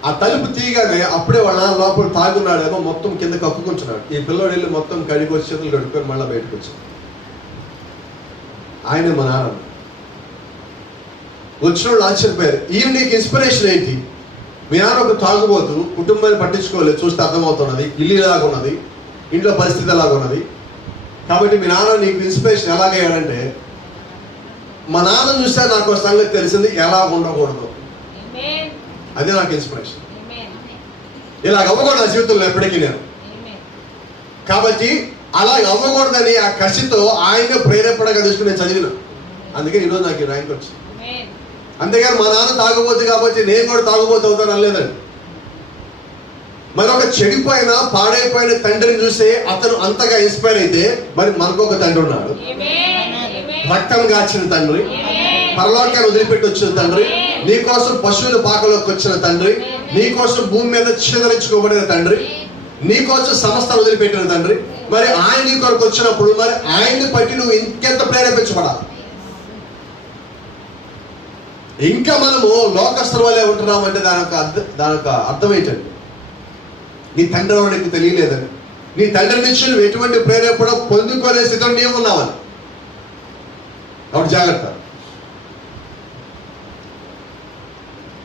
ఆ తలుపు తీయగానే అప్పుడే వాళ్ళ నాన్న లోపల తాగున్నాడేమో, మొత్తం కింద కప్పుకుంటున్నాడు. ఈ పిల్లోడు వెళ్ళి మొత్తం కడిగి వచ్చి చేతులు కడుక్కొని మళ్ళీ బయటకు వచ్చాడు. ఆయనే మా నాన్న. వచ్చిన వాళ్ళు ఆశ్చర్యపోయారు, ఈయన నీకు ఇన్స్పిరేషన్ ఏంటి? మీ నాన్న ఒక తాగుబోతు, కుటుంబాన్ని పట్టించుకోలేదు, చూస్తే అర్థమవుతున్నది, ఇల్లు ఎలాగ ఉన్నది, ఇంట్లో పరిస్థితి ఎలాగ ఉన్నది. కాబట్టి మీ నాన్న నీకు ఇన్స్పిరేషన్ ఎలాగయ్యాడంటే, మా నాన్న చూస్తే నాకు సంగతి తెలిసింది ఎలా ఉండకూడదు, అదే నాకు ఇన్స్పిరేషన్. ఇలాగ అవ్వకూడదు నా జీవితంలో ఎప్పటికీ నేను. కాబట్టి అలా అవ్వకూడదని ఆ కసితో ఆయన ప్రేరేపణగా తీసుకుని నేను చదివిన. అందుకే ఈరోజు నాకు ఈ ర్యాంక్ వచ్చింది. అంతేగాని మా నాన్న తాగుబోతు కాబట్టి నేను కూడా తాగుబోతు అవుతాను అనలేదండి. మరొక చెడిపోయిన పాడైపోయిన తండ్రిని చూస్తే అతను అంతగా ఇన్స్పైర్ అయితే, మరి మనకు ఒక తండ్రి ఉన్నాడు, రక్తం గాచిన తండ్రి, పరలోకాన్ని వదిలిపెట్టి వచ్చిన తండ్రి, నీకోసం పశువుల పాకలోకి వచ్చిన తండ్రి, నీకోసం భూమి మీద చిదరించుకోబడిన తండ్రి, నీకోసం సమస్త వదిలిపెట్టిన తండ్రి. మరి ఆయన నీ కొరకు వచ్చినప్పుడు మరి ఆయన్ని బట్టి నువ్వు ఇంకెంత ప్రేరేపించబడాలి. ఇంకా మనము లోకస్తుల వల్లే ఉంటున్నామంటే దాని యొక్క అర్థం ఏంటండి? నీ తండ్రి ఎవరో నీకు తెలియలేదని, నీ తండ్రి నుంచి నువ్వు ఎటువంటి ప్రేరేపణ పొందుకోలే స్థితిలో నీవు ఉన్నావని. కాబట్టి జాగ్రత్త.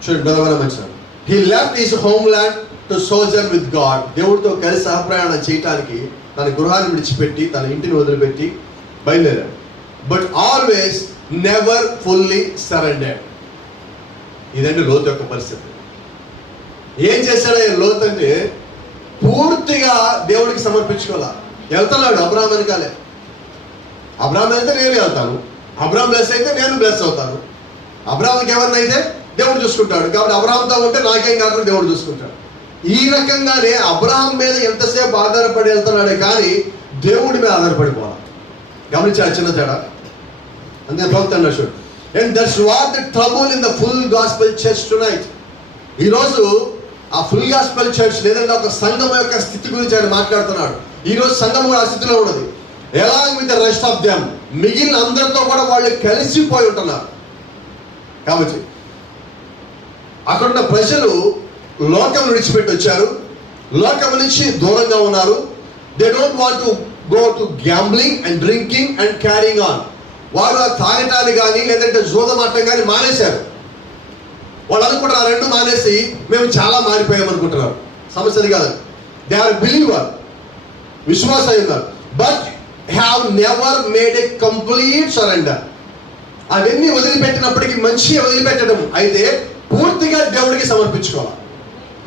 చూడండి, మంచి he left his home land to సోజర్న్ with God. దేవుడితో కలిసి సహప్రయాణం చేయటానికి తన గృహాన్ని విడిచిపెట్టి, తన ఇంటిని వదిలిపెట్టి బయలుదేరాడు. But always never fully surrendered. ఇదండి లోతు యొక్క పరిస్థితి. ఏం చేశాడు లోతు అంటే, పూర్తిగా దేవుడికి సమర్పించుకోవాలా. వెళ్తున్నాడు అబ్రాహాం వెనకాలే. అబ్రాహాం అయితే నేను వెళ్తాను, అబ్రాహాం బ్లెస్ అయితే నేను బ్లెస్ అవుతాను. అబ్రాహాంకి ఎవరినైతే దేవుడు చూసుకుంటాడు. కాబట్టి అబ్రాహాంతో ఉంటే నాకేం కాకుండా దేవుడు చూసుకుంటాడు. ఈ రకంగానే అబ్రహాం మీద ఎంతసేపు ఆధారపడి వెళ్తున్నాడే కానీ దేవుడి మీద ఆధారపడిపోవాలి. గమనించాలి చిన్న తేడా. అందుకే భక్తున్నా చూడు. And that's what the trouble in the full gospel church tonight. ఈరోజు ఆ ఫుల్ గాస్పెల్ చర్చ్ లేదంటే ఒక సంఘం యొక్క స్థితి గురించి ఆయన మాట్లాడుతున్నాడు. ఈరోజు సంఘం కూడా ఆ స్థితిలో ఉన్నది. Along with the rest of them, మిగిలిన అందరితో కూడా వాళ్ళు కలిసిపోయి ఉంటున్నారు. కాబట్టి అక్కడున్న ప్రజలు లోకం విడిచిపెట్టి వచ్చారు, లోకం నుంచి దూరంగా ఉన్నారు. They don't want to go to gambling and drinking and carrying on. వాళ్ళు ఆ తాగటాన్ని కానీ లేదంటే జూదమాటం కానీ మానేశారు. వాళ్ళు అనుకుంటారు రెండు మానేసి మేము చాలా మారిపోయాం అనుకుంటున్నారు. సమస్యది కాదు. దే ఆర్ బిలీవర్, విశ్వాస ఉన్నారు, but have never made A complete surrender. అవన్నీ వదిలిపెట్టినప్పటికీ మంచిగా వదిలిపెట్టడం అయితే పూర్తిగా దేవుడికి సమర్పించుకోవాలి.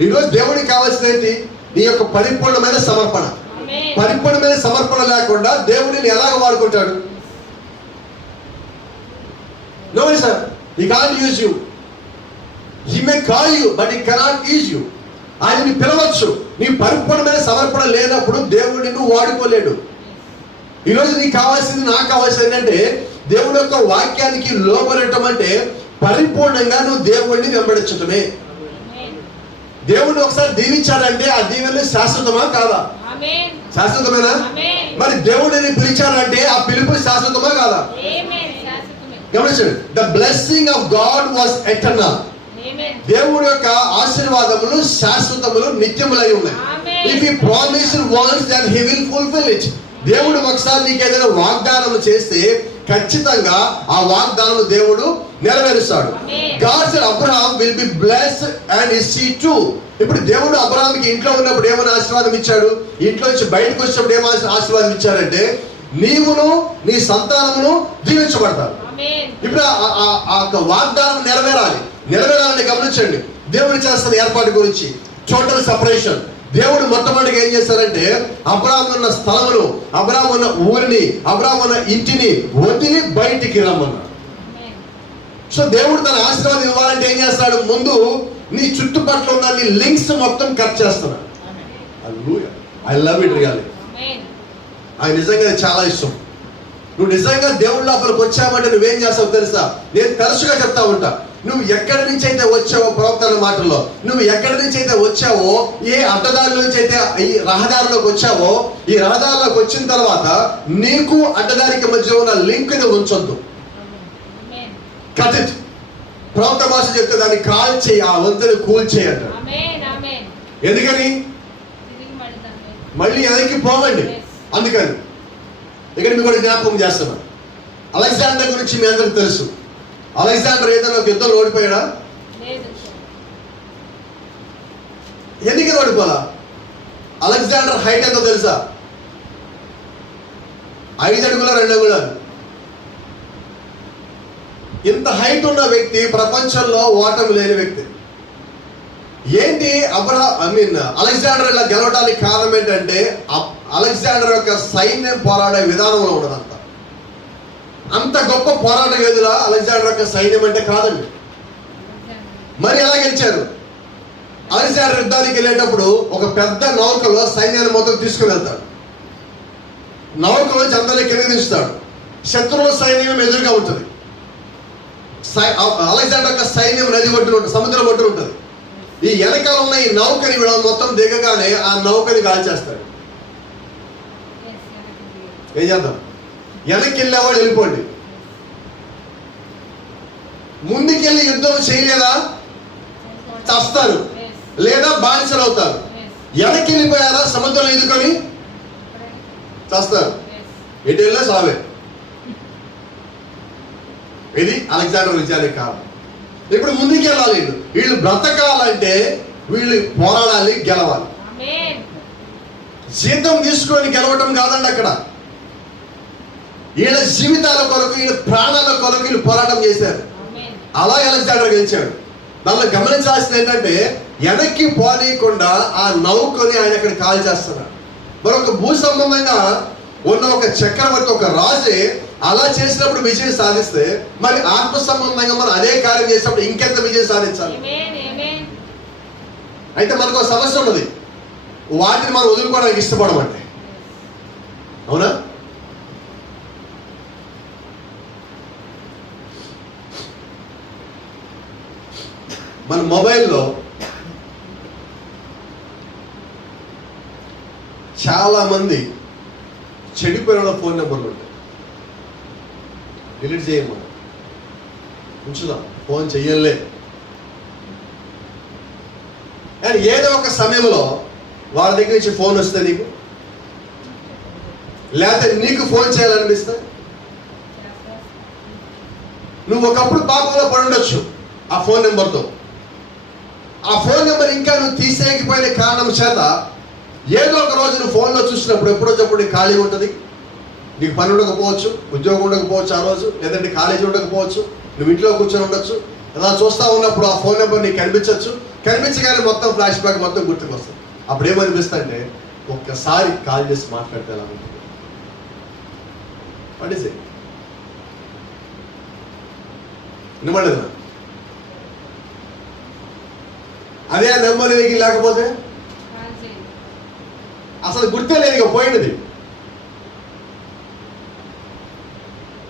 ఈరోజు దేవుడికి కావాల్సినది నీ యొక్క పరిపూర్ణమైన సమర్పణ. పరిపూర్ణమైన సమర్పణ లేకుండా దేవుడిని ఎలాగ వాడుకుంటాడు? No sir, he can't use you. He may call you, but he cannot use you. ఆయన్ని పిలవచ్చు. నీ పరిపూర్ణమైన సమర్పణ లేనప్పుడు దేవుడిని నువ్వు వాడుకోలేడు. ఈరోజు నీకు కావాల్సింది, నాకు కావాల్సింది ఏంటంటే దేవుడి యొక్క వాక్యానికి లోబడటం అంటే పరిపూర్ణంగా నువ్వు దేవుడిని వెంబడించటమే. దేవుడిని ఒకసారి దీవించారంటే ఆ దీవెన శాశ్వతమా కాదా? శాశ్వతమేనా? మరి దేవుడిని పిలిచారంటే ఆ పిలుపు శాశ్వతమా కాదా? గమనించండి. The blessing of God was eternal. దేవుడి యొక్క ఆశీర్వాదములు శాశ్వతములు, నిత్యములై ఉన్నాయి. If he promised once that he will fulfil it. దేవుడు ఒకసారి నీకు ఏదైనా వాగ్దానం చేస్తే ఖచ్చితంగా ఆ వాగ్దానం దేవుడు నెరవేరుస్తాడు. God said Abraham will be blessed and his seed too. ఇప్పుడు దేవుడు అబ్రహాంకి ఇంట్లో ఉన్నప్పుడు ఏమైనా ఆశీర్వాదం ఇచ్చాడు? ఇంట్లో నుంచి బయటకు వచ్చినప్పుడు ఏమైనా ఆశీర్వాదం ఇచ్చారంటే నీవును నీ సంతానమును దీవించబడతారు. ఇప్పుడు ఆ వాగ్దానం నెరవేరాలని గమనించండి. దేవుడు చేస్తున్న ఏర్పాటు గురించి టోటల్ సెపరేషన్. దేవుడు మొట్టమొదటిగా ఏం చేశారంటే అబ్రహాం ఉన్న స్థలమును, అబ్రహాం ఉన్న ఊరిని, అబ్రహాం ఉన్న ఇంటిని వదిలి బయటికి రమ్మన్నాడు. సో దేవుడు తన ఆశీర్వాదం ఇవ్వాలంటే ఏం చేస్తాడు? ముందు నీ చుట్టుపక్కల ఉన్న నీ లింక్స్ మొత్తం కట్ చేస్తున్నాడు. I love it really. ఆయన నిజంగా చాలా ఇష్టం. నువ్వు నిజంగా దేవుడి లోపలికి వచ్చావంటే నువ్వేం చేస్తావు తెలుసా? నేను తరచుగా చెప్తా ఉంటా, నువ్వు ఎక్కడి నుంచి అయితే వచ్చావో, ప్రవక్తల మాటల్లో నువ్వు ఎక్కడి నుంచి అయితే వచ్చావో, ఏ అడ్డదారి నుంచి అయితే ఈ రహదారిలోకి వచ్చావో, ఈ రహదారిలోకి వచ్చిన తర్వాత నీకు అడ్డదారికి మధ్య ఉన్న లింక్ ని ఉంచొద్దు. Cut it. ప్రవక్త భాష చెప్తే దాన్ని కాల్ చేయి, ఆ వంతుని కూల్ చేయండి. ఎందుకని? మళ్ళీ వెనక్కి పోవండి. అందుకని ఇక్కడ మీకు కూడా జ్ఞాపకం చేస్తున్నా. అలెగ్జాండర్ గురించి మీ అందరికి తెలుసు. అలెగ్జాండర్ ఏదైనా ఒక యుద్ధంలో ఓడిపోయాడా? ఎందుకని ఓడిపోలా? అలెగ్జాండర్ హైట్ ఎంతో తెలుసా? 5 అడుగుల 2 అంగుళాలు. ఇంత హైట్ ఉన్న వ్యక్తి ప్రపంచంలో ఓటమి లేని వ్యక్తి. ఏంటి అలెగ్జాండర్ ఇలా గెలవడానికి కారణం ఏంటంటే అలెగ్జాండర్ యొక్క సైన్యం పోరాడే విధానంలో ఉన్నదంత. అంత గొప్ప పోరాట యోధులా అలెగ్జాండర్ యొక్క సైన్యం అంటే కాదండి. మరి ఎలా గెలిచారు? అలెగ్జాండర్ యుద్ధానికి వెళ్ళేటప్పుడు ఒక పెద్ద నౌకలో సైన్యాన్ని మొత్తం తీసుకుని వెళ్తాడు. నౌకలో అందరినీ కింద దించుతాడు. శత్రువుల సైన్యం ఎదురుగా ఉంటుంది. అలెగ్జాండర్ యొక్క సైన్యం నది ఒడ్డున ఉంటుంది, సముద్రం ఒడ్డున ఉంటుంది. ఈ వెనకాల ఉన్న ఈ నౌకని మొత్తం దిగగానే ఆ నౌకని కాల్చేస్తాడు. ఏం చేద్దాం? వెనక్కి వెళ్ళేవాడు వెళ్ళిపోండి. ముందుకెళ్ళి యుద్ధం చేయలేదా చస్తారు, లేదా బానిసలు అవుతారు. వెనక్కి వెళ్ళిపోయారా సముద్రంలో ఎదుర్కొని చస్తారు. ఎటు వెళ్ళా సావే. ఇది అలెగ్జాండర్ విజయానికి కారణం. ఇప్పుడు ముందుకు వెళ్ళాలి. వీళ్ళు బ్రతకాలంటే వీళ్ళు పోరాడాలి, గెలవాలి. జీతం తీసుకొని గెలవటం కాదండి అక్కడ. వీళ్ళ జీవితాల కొరకు, వీళ్ళ ప్రాణాల కొరకు వీళ్ళు పోరాటం చేశారు. అలా అలెగ్జాండర్ గెలిచాడు. దానిలో గమనించాల్సింది ఏంటంటే వెనక్కి పోనీయకుండా ఆ నౌకని ఆయన అక్కడ కాల్ చేస్తున్నాడు. మరొక భూ సంబంధంగా ఉన్న ఒక చక్రవర్తి, ఒక రాజే అలా చేసినప్పుడు విజయం సాధిస్తే, మరి ఆత్మ సంబంధంగా మనం అదే కార్యం చేసినప్పుడు ఇంకెంత విజయం సాధించాలి? అయితే మనకు ఒక సమస్య ఉన్నది, వాటిని మనం వదులుకోవడానికి ఇష్టపడమంటే. అవునా? మన మొబైల్లో చాలా మంది చెడిపోయిన ఫోన్ నెంబర్లు ఉంటాయి. డిలీట్ చేయమని ఉంచుదాం, ఫోన్ చెయ్యలే. కానీ ఏదో ఒక సమయంలో వాళ్ళ దగ్గర నుంచి ఫోన్ వస్తే నీకు, లేకపోతే నీకు ఫోన్ చేయాలనిపిస్తే, నువ్వు ఒకప్పుడు పాపంలో పడి ఉండొచ్చు ఆ ఫోన్ నెంబర్తో. ఆ ఫోన్ నెంబర్ ఇంకా నువ్వు తీసేయకపోయిన కారణం చేత ఏదో ఒక రోజు నువ్వు ఫోన్లో చూసినప్పుడు ఎప్పుడొచ్చప్పుడు నీకు ఖాళీ ఉంటుంది, నీకు పని ఉండకపోవచ్చు, ఉద్యోగం ఉండకపోవచ్చు ఆ రోజు, లేదంటే కాలేజీ ఉండకపోవచ్చు, నువ్వు ఇంట్లో కూర్చొని ఉండొచ్చు. అలా చూస్తూ ఉన్నప్పుడు ఆ ఫోన్ నెంబర్ నీకు కనిపించవచ్చు. కనిపించగానే మొత్తం ఫ్లాష్ బ్యాక్ మొత్తం గుర్తుకు వస్తుంది. అప్పుడు ఏమనిపిస్తుందంటే ఒక్కసారి కాల్ చేసి మాట్లాడితే ఎలా ఉంటుంది. What is it? వినబడలేదు. అదే నెంబర్ నీకు లేకపోతే అసలు గుర్తే లేదు, ఇక పోయినది.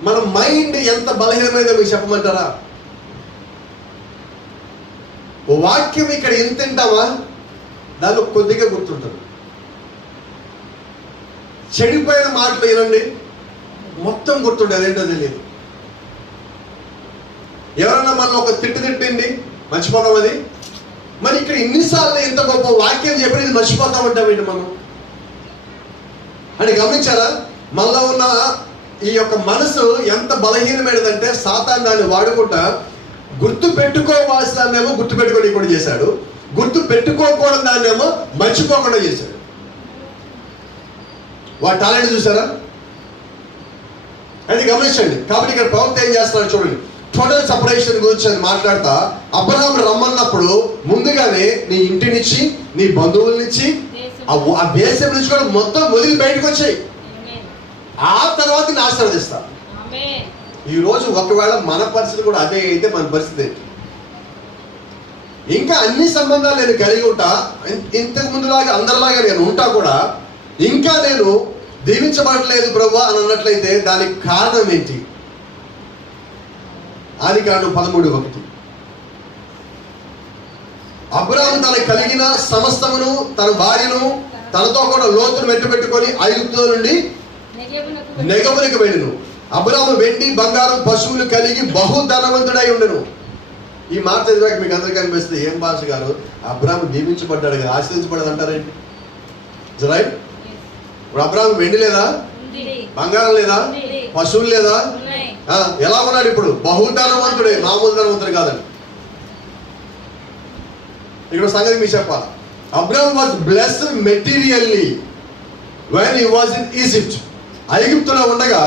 మన మైండ్ ఎంత బలహీనమైందో మీకు చెప్పమంటారా? వాక్యం ఇక్కడ ఎంత తింటామా దానిలో కొద్దిగా గుర్తుంటుంది. చెడిపోయిన మాటలు వినండి, మొత్తం గుర్తుండే, అదేంటో తెలియదు. ఎవరన్నా మనం ఒక తిట్టిండి మర్చిపోతాం అది. మరి ఇక్కడ ఇన్నిసార్లు ఇంత గొప్ప వాక్యం చెప్పి ఇది మర్చిపోతా ఉంటామేంటి మనం అని గమనించారా? మనలో ఉన్న ఈ యొక్క మనసు ఎంత బలహీనమైనదంటే సాతాను దాన్ని వాడుకుంటా గుర్తు పెట్టుకోవాల్సిన దాన్నేమో గుర్తు పెట్టుకొని కూడా చేశాడు, గుర్తు పెట్టుకోకూడదు దాన్నేమో మర్చిపోకుండా చేశాడు. వాడి టాలెంట్ చూసారా? అది గమనించండి. కాబట్టి ఇక్కడ ప్రవక్త ఏం చేస్తున్నాడు చూడండి. టోటల్ సపరేషన్ గురించి అని మాట్లాడతా అబ్రహాం రమ్మన్నప్పుడు ముందుగానే నీ ఇంటి నుంచి, నీ బంధువుల నుంచి, ఆ దేశం నుంచి కూడా మొత్తం వదిలి బయటకు వచ్చాయి. ఆ తర్వాత నేను ఆశీర్వదిస్తా. ఈ రోజు ఒకవేళ మన పరిస్థితి కూడా అదే అయితే మన పరిస్థితి ఏంటి? ఇంకా అన్ని సంబంధాలు నేను కలిగి ఉంటా, ఇంతకు ముందులాగా అందరిలాగా నేను ఉంటా కూడా ఇంకా నేను దీవించబడట్లేదు ప్రభువా అని అన్నట్లయితే దానికి కారణం ఏంటి? ఆదికాండం 13:1 అబ్రాహాము తనకు కలిగిన సమస్తమును, తన భార్యను, తనతో కూడా లోతును వెంటబెట్టుకొని ఐగుప్తు నుండి నెగవులకు వెళ్ళును. అబ్రాహాము వెండి బంగారం పశువులు కలిగి బహుధనవంతుడై ఉండెను. ఈ మాట చదివాక మీకు అందరికీ అనిపిస్తుంది, ఏం భాష గారు అబ్రాహాము దీవించబడ్డాడు కదా, ఆశీర్వదించబడ్డాడు అంటారేంటి? రైట్? ఇప్పుడు అబ్రాహాము వెండి లేదా, బంగారం లేదా, పశువులు లేదా, ఎలా ఉన్నాడు ఇప్పుడు? బహుధనవంతుడే, మామూలు ధనవంతుడు కాదండి. ఇక్కడ సంగతి మీకు చెప్పాలి. Abraham was blessed materially when he was in Egypt. ఐగుప్తులో ఉండగా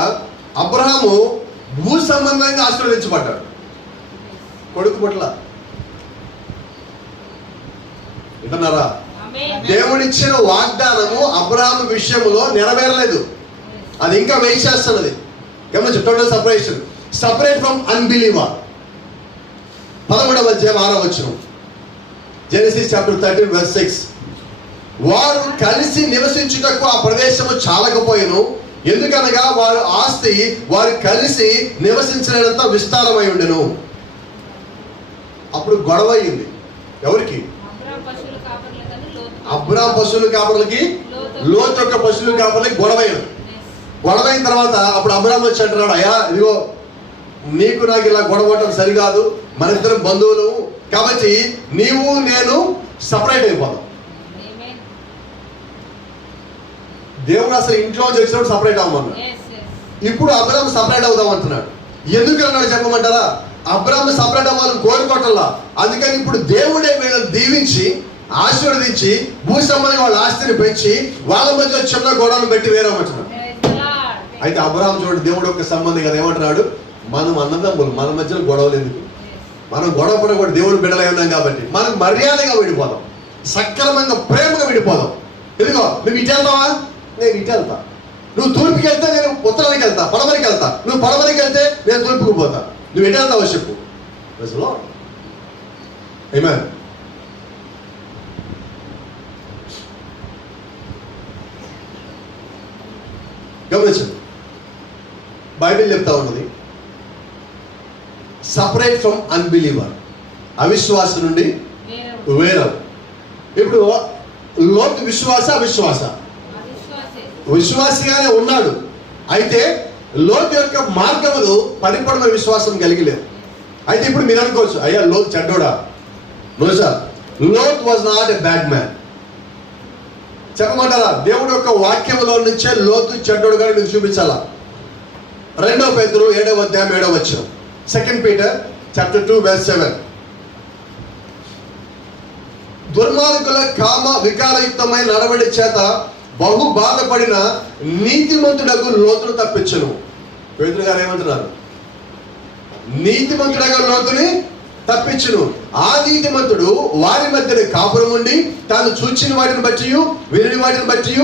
అబ్రహాము భూ సంబంధంగా ఆశీర్వదించబడ్డాడు. కొడుకు పుట్ల వింటున్నారా? దేవుడిచ్చిన వాగ్దానము అబ్రహాము విషయంలో నెరవేరలేదు, అది ఇంకా వెయిట్ చేస్తున్నది. గమనించు, total separation, separate from unbeliever. 11వ అధ్యాయం 6వ వచనం, జెనసిస్ చాప్టర్ 13:6. వారు కలిసి నివసించుటకు ఆ ప్రదేశము చాలకపోయెను, ఎందుకనగా వారు ఆస్తి వారు కలిసి నివసించలేనంత విస్తారమై ఉండెను. అప్పుడు గొడవ అయింది. ఎవరికి? అబ్రాహాం పశువుల కాపరులకి, లోతు యొక్క పశువుల కాపరులకి గొడవైంది. గొడవైన తర్వాత అప్పుడు అబ్రాహాం వచ్చి అంటున్నాడు, అయ్యా ఇదిగో నీకు నాకు ఇలా గొడవటం సరికాదు, మన ఇద్దరం బంధువులు, కాబట్టి నీవు నేను సపరేట్ అయిపోతాం. దేవుడు అసలు ఇంట్లో చేసినప్పుడు సపరేట్ అవ్వమన్నాడు. ఇప్పుడు అబ్రాహాం సపరేట్ అవుదాం అంటున్నాడు. ఎందుకు అన్నాడు చెప్పమంటారా? అబ్రాహాం సపరేట్ అవ్వాలని కోరుకోవటంలా, అందుకని ఇప్పుడు దేవుడే వీళ్ళని దీవించి ఆశీర్వదించి భూ సంబంధంగా వాళ్ళ ఆస్తిని పెంచి వాళ్ళ మధ్య చిన్న గొడవలు పెట్టి వేరేమంటున్నాడు. అయితే అబ్రాహాం చూడండి, దేవుడు ఒక సంబంధం కదా, ఏమంటున్నాడు? మనం అన్నదమ్ములు, మన మధ్యలో గొడవలు ఎందుకు? మనం గొడవ పడకూడదు, దేవుడు బిడ్డలై ఉన్నాం కాబట్టి మనం మర్యాదగా విడిపోదాం, సక్రమంగా ప్రేమగా విడిపోదాం. ఇదిగో నువ్వు ఇటు వెళ్తావా, నేను ఇటు వెళ్తా. నువ్వు తూర్పుకి వెళ్తే నేను ఉత్తరానికి వెళ్తా, పడమరికి వెళ్తా. నువ్వు పడమరికి వెళ్తే నేను తూర్పుకు పోతా. నువ్వు ఎటు వెళ్తావో చెప్పు. ఆమేన్. గమనించండి, బైబిల్ చెప్తా ఉన్నది సపరేట్ ఫ్రమ్ అన్బిలీవర్, అవిశ్వాస నుండి వేరవు. ఇప్పుడు లోతు అవిశ్వాస విశ్వాసిగానే ఉన్నాడు. అయితే లోతు యొక్క మార్గములు పరిపూర్ణ విశ్వాసం కలిగి లేవు. అయితే ఇప్పుడు మీరు అనుకోవచ్చు, అయ్యా లోతు చెడ్డోడా? No sir, Lot was not a bad man. చెప్పమంటారా? దేవుడు యొక్క వాక్యములో నుంచే లోతు చెడ్డోడుగా మీకు చూపించాలా. 2 పేతురు 7వ అధ్యాయం 7వ వచనం, 2 Peter chapter 2 verse 7. దుర్మార్గుల కామ వికారయుక్తమైన నడవడి చేత బహు బాధపడిన నీతిమంతుడకు లోతును తప్పించును. పేతురు గారు ఏమంటున్నారు? నీతిమంతుడగా లోతుని తప్పించును. ఆ నీతిమంతుడు వారి మధ్యన కాపురం ఉండి తాను చూచిన వాటిని బట్టి విని వాటిని బట్టి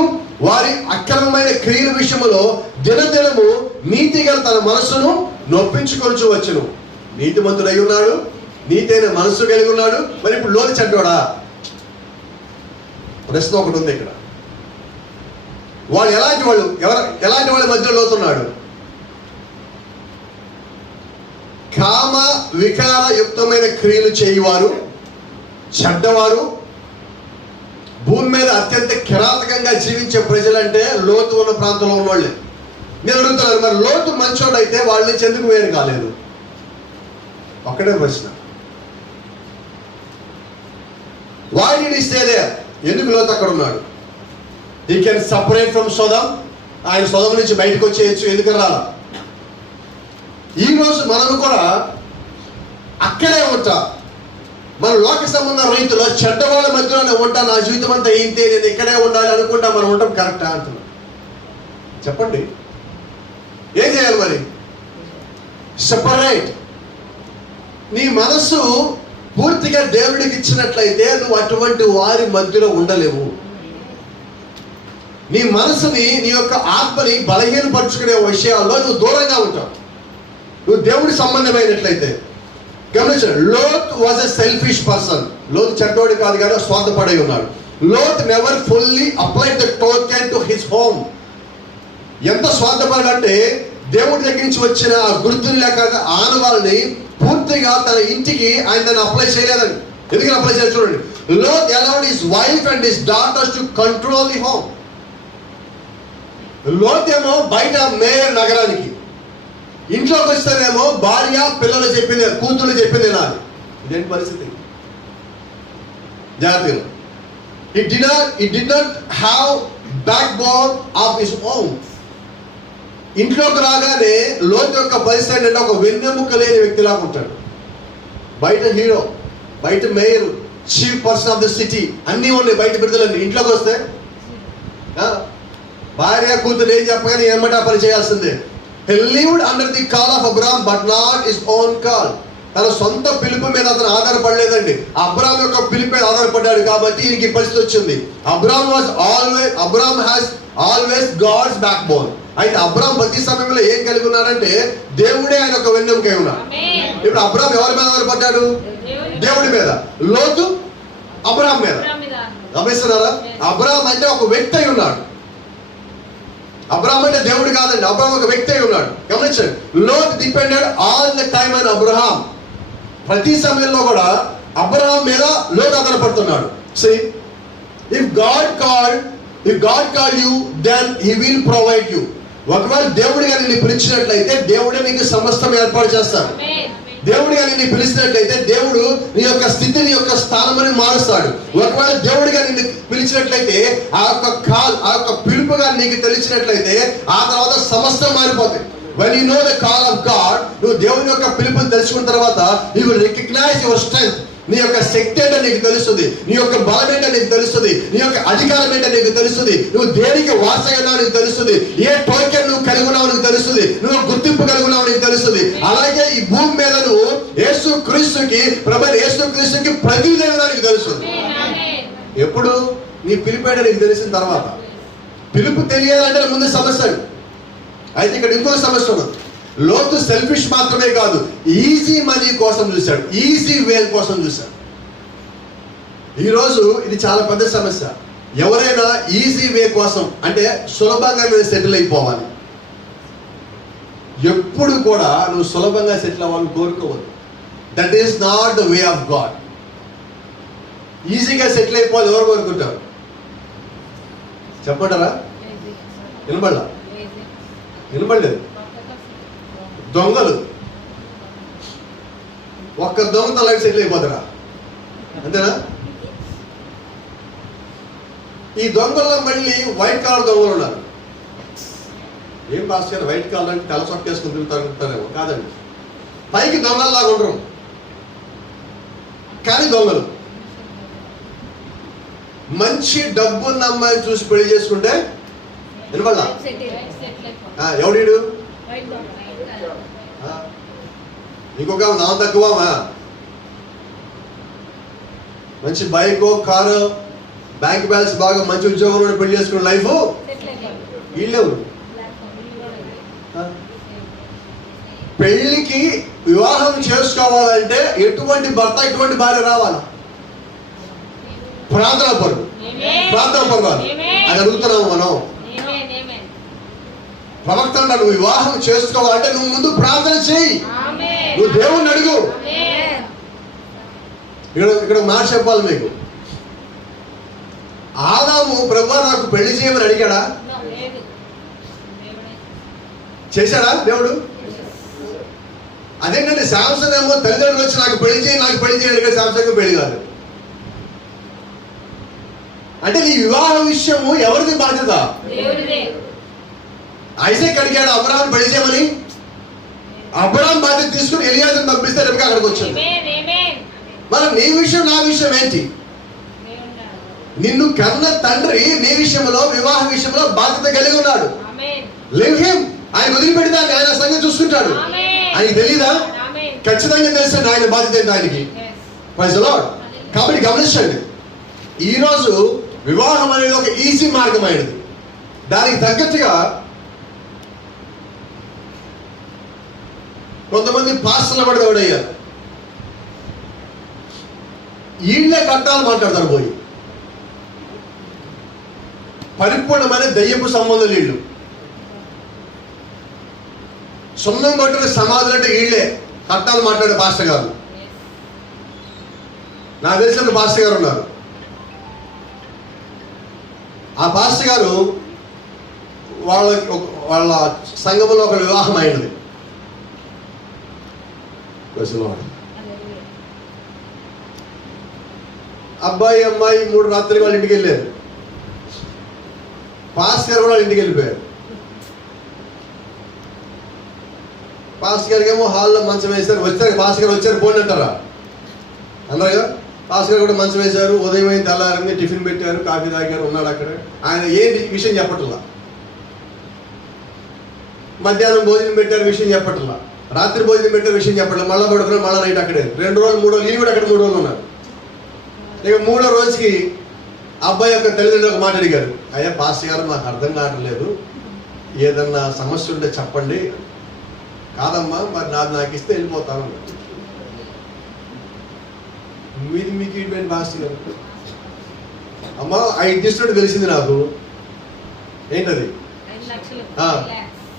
వారి అక్రమమైన క్రియల విషయంలో దినదినము నీతిగా తన మనసును నొప్పించుకొంచు వచ్చును. నీతిమంతుడై ఉన్నాడు, నీతైన మనస్సు కలిగి ఉన్నాడు. మరి ఇప్పుడు లోతు చెడ్డోడా? ప్రశ్న ఒకటి ఉంది ఇక్కడ. వాళ్ళు ఎలాంటి వాళ్ళ మధ్యలో లోతున్నాడు? కామ వికారయుక్తమైన క్రియలు చేయువారు, చెడ్డవారు, భూమి మీద అత్యంత కిరాతకంగా జీవించే ప్రజలంటే లోతు ఉన్న ప్రాంతంలో ఉన్నవాళ్ళే. నేను అడుగుతున్నాను, మరి లోతు మంచోడైతే వాళ్ళ నుంచి ఎందుకు వేరు కాలేదు? ఒక్కడే ప్రశ్న. Why did he stay there? ఎందుకు లోతు అక్కడ ఉన్నాడు? He can separate from Sodom. ఆయన సొదొమ నుంచి బయటకు వచ్చేయచ్చు, ఎందుకు రాలా? ఈరోజు మనము కూడా అక్కడే ఉంటాం. మన లోక సంబంధ రీతిలో చెడ్డవాళ్ళ మధ్యలోనే ఉంటా. నా జీవితం అంతా ఏంటి, నేను ఇక్కడే ఉండాలి అనుకుంటా. మనం ఉంటాం కరెక్టా అంటున్నాం? చెప్పండి, ఏం చేయాలి మరి? సెపరేట్. నీ మనస్సు పూర్తిగా దేవుడికి ఇచ్చినట్లయితే నువ్వు అటువంటి వారి మధ్యలో ఉండలేవు. నీ మనసుని, నీ యొక్క ఆత్మని బలహీనపరుచుకునే విషయాల్లో నువ్వు దూరంగా ఉంటావు. నువ్వు దేవుడి సంబంధమైనట్లయితే. గమనించండి, Lot was a selfish person. Lot చెడ్డోడు కాదు కానీ స్వార్థపడై ఉన్నాడు. Lot never fully applied the token to his home. ఎంత స్వార్థపడాడంటే దేవుడి దగ్గర నుంచి వచ్చిన ఆ గుర్తులు లేక ఆనవాళ్ళని పూర్తిగా తన ఇంటికి ఆయన దాన్ని అప్లై చేయలేదండి. ఎందుకని అప్లై చేయాలి చూడండి. లోత్ allowed his wife and his daughters to control the home. లోత్ ఏమో బయట మేయర్ నగరానికి, ఇంట్లోకి వస్తేనేమో భార్య పిల్లలు చెప్పింది, కూతురు చెప్పింది నాది. ఇదేంటి పరిస్థితి? జాగ్రత్తగా. He did not have backbone of his own. ఇంట్లోకి రాగానే లోతు యొక్క పరిస్థితి అంటే ఒక వెన్నెముక లేని వ్యక్తిలాగా ఉంటాడు. బయట హీరో, బయట mayor, chief person of the city అన్నీ ఉన్నాయి, బయట బిడ్డలన్నీ. ఇంట్లోకి వస్తే భార్య కూతురు ఏం చెప్పగానే ఏమంటే పని చేయాల్సిందే. He lived under the call of Abraham but not his own call. తన సొంత పిలుపు మీద అతను ఆధారపడలేదండి. అబ్రాహాం యొక్క పిలుపు మీద ఆధారపడ్డాడు కాబట్టి ఈయనకి పరిస్థితి వచ్చింది. అబ్రాహాం has always God's backbone. అయితే అబ్రాహాం ప్రతి సమయంలో ఏం కలిగి ఉన్నాడంటే దేవుడే ఆయన ఒక వెన్నెముకై ఉన్నాడు. ఇప్పుడు అబ్రాహాం ఎవరి మీద ఆధారపడ్డాడు? దేవుడి మీద. లోతు అబ్రాహాం మీద. గమనిస్తున్నారా? అబ్రాహాం అంటే ఒక వ్యక్తి అయి ఉన్నాడు. అబ్రాహాం అంటే దేవుడు కాదండి, అబ్రాహాం ఒక వ్యక్తి అయి ఉన్నాడు. గమనించండి, Lot depended all the time on Abraham. ప్రతి సమయంలో కూడా అబ్రహాం మీద లోతు ఆధారపడుతున్నాడు. See, if God called you, then he will provide you. ఒకవేళ దేవుడిగా నిన్ను పిలిచినట్లయితే దేవుడే నీకు సమస్తం ఏర్పాటు చేస్తాడు. దేవుడిగా నిన్ను పిలిచినట్లయితే దేవుడు నీ యొక్క స్థితిని, నీ యొక్క స్థానముని మారుస్తాడు. ఒకవేళ దేవుడిగా నిన్ను పిలిచినట్లయితే ఆ యొక్క పిలుపుగా నీకు తెలిసినట్లయితే ఆ తర్వాత సమస్తం మారిపోతాయి. When you know the call of God, నువ్వు దేవుని యొక్క పిలుపుని తెలుసుకున్న తర్వాత you will recognize your strength. నీ యొక్క శక్తి అంటే నీకు తెలుస్తుంది, నీ యొక్క బలం ఏంటో నీకు తెలుస్తుంది, నీ యొక్క అధికారం ఏంటో నీకు తెలుస్తుంది, నువ్వు దేనికి వారసుగా నీకు తెలుస్తుంది, ఏ టోకెన్ నువ్వు కలిగి ఉన్నావు నీకు తెలుస్తుంది, నువ్వు గుర్తింపు కలిగి ఉన్నావు నీకు తెలుస్తుంది. అలాగే ఈ భూమి మీద నువ్వు యేసుక్రీస్తుకి ప్రతినిధిగా నీకు తెలుస్తుంది. ఎప్పుడు? నీ పిలుపేట నీకు తెలిసిన తర్వాత. పిలుపు తెలియాలంటే ముందు సమస్య. అయితే ఇక్కడ ఇంకొక సమస్య ఉన్నది. లోతు సెల్ఫిష్ మాత్రమే కాదు, ఈజీ మనీ కోసం చూశాడు, ఈజీ వే కోసం చూశాడు. ఈరోజు ఇది చాలా పెద్ద సమస్య. ఎవరైనా ఈజీ వే కోసం అంటే సులభంగా మీరు సెటిల్ అయిపోవాలి, ఎప్పుడు కూడా నువ్వు సులభంగా సెటిల్ అవ్వాలని కోరుకోవద్దు. That is not the way of God. ఈజీగా సెటిల్ అయిపోవాలి ఎవరు కోరుకుంటారు? చెప్పంటారా? వినపడలేదు. దొంగలు ఒక్క దొంగ లైఫ్ సెటిల్ అయిపోతారా? అంతేనా? ఈ దొంగల్లో మళ్ళీ వైట్ కాలర్ దొంగలు ఉన్నారు. ఏం పాస్టర్ వైట్ కాలర్ అంటే తెల్ల చొక్క వేసుకుని తిరుగుతారేమో. కాదండి, పైకి దొంగల్లాగా ఉండరు కానీ దొంగలు. మంచి డబ్బున్న అమ్మాయిని చూసి పెళ్లి చేసుకుంటే వినపడ ఎవడీడు ఇంకొక నా తక్కువ మంచి బైకో కారు బ్యాంక్ బ్యాలెన్స్ బాగా మంచి ఉద్యోగంలో పెళ్లి చేసుకునే లైఫ్ వీళ్ళెవరు? పెళ్లికి వివాహం చేసుకోవాలంటే ఎటువంటి భర్త ఎటువంటి భార్య రావాలి? ప్రార్థన పరుడు. ప్రార్థన పరువాలు అది అడుగుతున్నాము మనం. ప్రవక్త అంటాడు, నువ్వు వివాహం చేసుకోవాలంటే నువ్వు ముందు ప్రార్థన చేయి, నువ్వు దేవుణ్ణి అడుగు. ఇక్కడ మాట చెప్పాలి మీకు. ఆదాము ప్రభువా నాకు పెళ్లి చేయమని అడిగాడా? చేశాడా దేవుడు? అదేంటంటే శాంసంగ్ ఏమో తల్లిదండ్రులు వచ్చి నాకు పెళ్లి చేయి అడిగాడు. శాంసంగ్ పెళ్లి కాదు. అంటే నీ వివాహ విషయము ఎవరిది బాధ్యత? ఐజాక్ అడిగాడు అబ్రహాం పెళ్లి చేయమని. అబ్రహాం బాధ్యత తీసుకుని ఎలియాజరుని పంపిస్తే రెబెకా అక్కడికి వచ్చింది. మరి నీ విషయం నా విషయం ఏంటి? నిన్ను కన్న తండ్రి నీ విషయంలో వివాహ విషయంలో బాధ్యత కలిగి ఉన్నాడు. Live him. ఆయన వదిలిపెడితే ఆయన సంగతి చూసుకుంటాడు. ఆయనకి తెలీదా? ఖచ్చితంగా తెలుసండి ఆయన బాధ్యత ఏంటి ఆయనకి. Praise the Lord. కాబట్టి గమనించండి, ఈరోజు వివాహం అనేది ఒక ఈజీ మార్గమైనది. దానికి తగ్గట్టుగా కొంతమంది పాస్టర్లు పడి ఎవడయ్యారు, వీళ్ళే కట్టాలు మాట్లాడతారు పోయి. పరిపూర్ణమైన దయ్యపు సంబంధం వీళ్ళు. సున్నం కొట్టిన సమాధులు అంటే వీళ్ళే కట్టాలు మాట్లాడే పాస్టర్ గారు. నాకు తెలిసిన పాస్టర్ గారు ఉన్నారు. ఆ పాస్టర్ గారు వాళ్ళ సంఘంలో ఒక వివాహం అయినది. అబ్బాయి అమ్మాయి 3 రాత్రి వాళ్ళ ఇంటికి వెళ్ళారు. పాస్టర్ గారు కూడా వాళ్ళ ఇంటికి వెళ్ళిపోయారు. పాస్టర్ గారికి ఏమో హాల్లో మంచం వేశారు. వచ్చారు పాస్టర్ గారు వచ్చారు పోండి అంటారా? అన్నారుగా. పాస్టర్ గారు కూడా మంచం వేశారు. ఉదయం అయిన తెల్లారింది, టిఫిన్ పెట్టారు, కాఫీ తాగారు, ఉన్నాడు అక్కడ. ఆయన ఏంటి విషయం చెప్పట్లా. మధ్యాహ్నం భోజనం పెట్టారు, విషయం చెప్పట్లా. రాత్రి భోజనం పెట్టారు, విషయం చెప్పట్లేదు. మళ్ళీ పడుకున్నారు, మళ్ళీ నైట్ అక్కడే 2 రోజులు 3 రోజులు. ఈయన కూడా అక్కడ 3 రోజులు ఉన్నారు. ఇక 3వ రోజుకి అబ్బాయి యొక్క తల్లిదండ్రులు ఒక మాట అడిగారు, అయ్యా పాస్టర్ గారు మాకు అర్థం కావట్లేదు, ఏదన్నా సమస్య ఉంటే చెప్పండి. కాదమ్మా మరి నాకు ఇస్తే వెళ్ళిపోతాను. మీది మీకు ఇటువంటి పాస్టర్ గారు అమ్మా 5 ఇస్తున్నట్టు తెలిసింది నాకు. ఏంటది?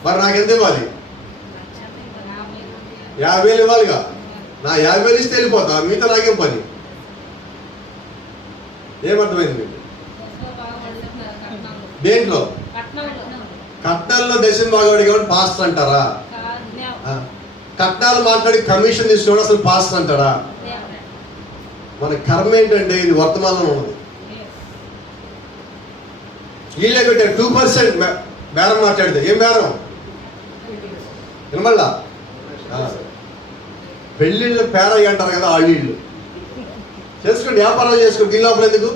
మరి నాకెంత ఇవ్వాలి? 50,000 ఇవ్వాలిగా. నా 50,000 ఇస్తే వెళ్ళిపోతా, మీతో నాకేం పని? ఏమర్థమైంది మీకు? దేంట్లో? కట్నాల్లో దశం బాగోడి కాబట్టి పాస్టర్ అంటారా? కట్నాలు మాట్లాడి కమిషన్ తీసుకోవడం అసలు పాస్టర్ అంటారా? మన కర్మ ఏంటంటే ఇది వర్తమానంలో ఉన్నది. వీళ్ళే పెట్టారు 2% బేరం మాట్లాడితే. ఏం బేరం? వినమల్లా పెళ్ళిళ్ళు పేరయ్య అంటారు కదా, ఆళ్ళిళ్ళు చేసుకోండి, వ్యాపారాలు చేసుకోండి. దీని లోపల ఎందుకు?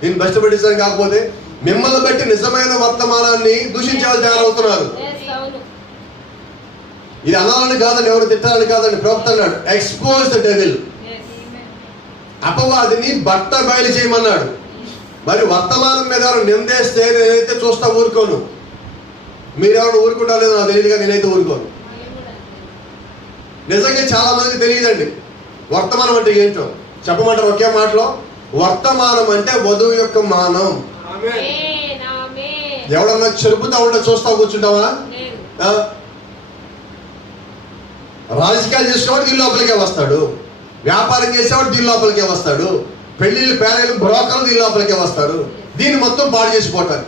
దీన్ని బెస్టపట్టించడం కాకపోతే మిమ్మల్ని బట్టి నిజమైన వర్తమానాన్ని దూషించే వాళ్ళు తయారవుతున్నారు. ఇది అనాలని కాదండి, ఎవరు తిట్టాలని కాదండి. ప్రవక్త అన్నాడు, ఎక్స్పోజ్ ద డెవిల్. అపవాదిని బట్ట బయలు చేయమన్నాడు. మరి వర్తమానం మీద ఎవరు నిందేస్తే నేనైతే చూస్తా ఊరుకోను. మీరెవరు ఊరుకుంటా లేదో నాకు తెలియదుగా, నేనైతే ఊరుకోను. నిజంగా చాలా మందికి తెలియదండి వర్తమానం అంటే ఏంటో. చెప్పమంటారు ఒకే మాటలో, వర్తమానం అంటే వధువు యొక్క మానం. ఎవడన్నా చెరుపుతా ఉంటే చూస్తా కూర్చుంటావా? రాజకీయాలు చేసేవాడు దీని లోపలికే వస్తాడు, వ్యాపారం చేసేవాడు దీని లోపలికే వస్తాడు, పెళ్లిళ్ళు పేరెళ్ళు బ్రోకర్లు దీని లోపలికే వస్తారు. దీన్ని మొత్తం పాడు చేసిపోతారు.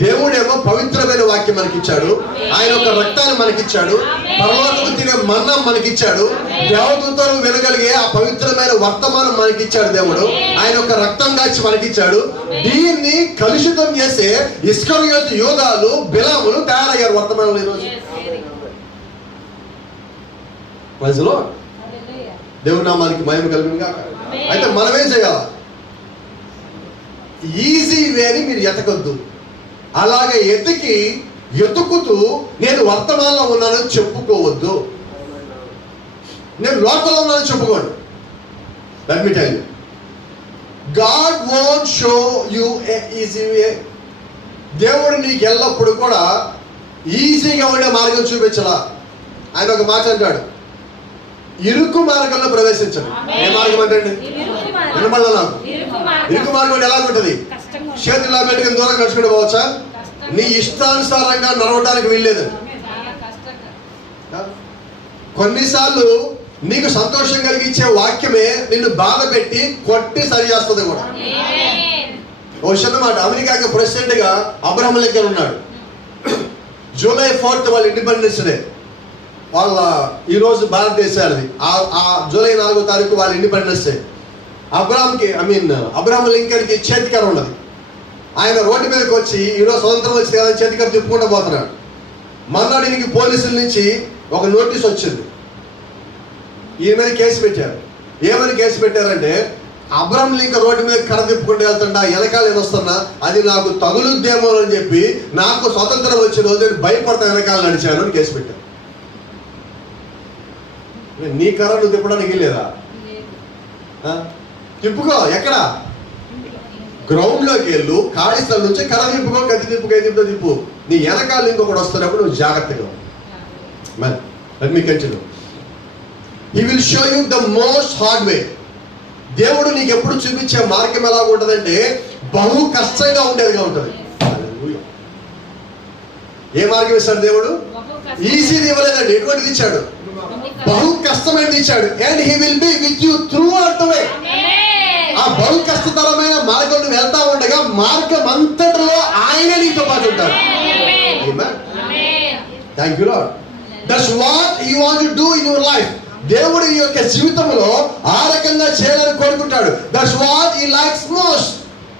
దేవుడేమో పవిత్రమైన వాక్యం మనకిచ్చాడు, ఆయన యొక్క రక్తాన్ని మనకిచ్చాడు, పరలోకము తినే మన్నం మనకిచ్చాడు, దేవదూతలు వినగలిగే ఆ పవిత్రమైన వర్తమానం మనకిచ్చాడు దేవుడు, ఆయన యొక్క రక్తం కాచి మనకిచ్చాడు. దీన్ని కలుషితం చేసే ఇస్కరియోతు యూదాలు బిలాములు తయారయ్యారు వర్తమానంలో ఈరోజు. ప్రజలో దేవుని నామానికి మహిమ కలుగును గాక. అయితే మనమేం చేయాలి? ఈజీ వేని మీరు ఎతకొద్దు. అలాగే ఎతుకుతూ నేను వర్తమానంలో ఉన్నానని చెప్పుకోవద్దు. నేను లోకంలో ఉన్నానని చెప్పుకోండి. Let me tell you, God won't show you A easy way. దేవుడు నీకు ఎల్లప్పుడు కూడా ఈజీగా ఉండే మార్గం చూపించలా. ఆయన ఒక మాట అంటాడు, ఇరుకు మార్గంలో ప్రవేశించండి. ఏ మార్గం అంటే వినమల్ల నాకు ఇరుకు మార్గం అంటే ఎలా ఉంటుంది? చేతుల్లో పెట్టుకుని దూరం నడుచుకుంటూ పోవచ్చా? నీ ఇష్టానుసారంగా నడవడానికి వీల్లేదు. కొన్నిసార్లు నీకు సంతోషం కలిగించే వాక్యమే నిన్ను బాధ పెట్టి కొట్టి సరి చేస్తుంది కూడా. ఓ చిన్నమాట, అమెరికాకి ప్రెసిడెంట్ గా అబ్రహం లింకన్ ఉన్నాడు. జూలై 4th వాళ్ళ ఇండిపెండెన్స్ డే. వాళ్ళ ఈరోజు భారతదేశానికి జూలై 4వ తారీఖు వాళ్ళ ఇండిపెండెన్స్ డే. అబ్రహం లింకన్ కి చేతికర ఉన్నది. ఆయన రోడ్డు మీదకి వచ్చి ఈరోజు స్వతంత్రం వచ్చి కదా చేతికర తిప్పుకుంటూ పోతున్నాడు. మర్నాడు ఈయనకి పోలీసుల నుంచి ఒక నోటీస్ వచ్చింది. ఈయన మీద కేసు పెట్టారు. ఏమని కేసు పెట్టారంటే, అబ్రహం లింకన్ రోడ్డు మీద కర్ర తిప్పుకుంటూ వెళ్తుంటా వెనకాల నేను వస్తున్నా, అది నాకు తగులుద్దేమో అని చెప్పి నాకు స్వతంత్రం వచ్చిన రోజు నేను భయపడతా వెనకాల నడిచాను అని కేసు పెట్టారు. నీ కర్ర నువ్వు తిప్పడానికి లేదా? తిప్పుకో. ఎక్కడ? గ్రౌండ్ లోకి వెళ్ళు, ఖాళీ స్థలం నుంచి కర్ర తిప్పుకో, కత్తి తిప్పుకో, తిప్పు. నీ వెనకాల ఇంకొకటి వస్తున్నప్పుడు నువ్వు జాగ్రత్తగా. Let me continue. He will show you the most hard way. దేవుడు నీకు ఎప్పుడు చూపించే మార్గం ఎలా ఉంటుందంటే బహు కష్టంగా ఉండేదిగా ఉంటుంది. ఏ మార్గం ఇస్తాడు దేవుడు? ఈజీది ఇవ్వలేదండి. ఎటువంటిది ఇచ్చాడు? బహు కష్టమైనది ఇచ్చాడు. And he will be with you through out the way. ఆ బహు కష్టతరమైన మార్గం నువ్వు వెళ్తా ఉండగా మార్గం అంతటిలో ఆయన నీతో పాటు ఉంటాడు. Thank you lord. That's what you want to do in your life. దేవుడు ఈ యొక్క జీవితంలో ఆ రకంగా చేయాలని కోరుకుంటాడు. That's what he likes most.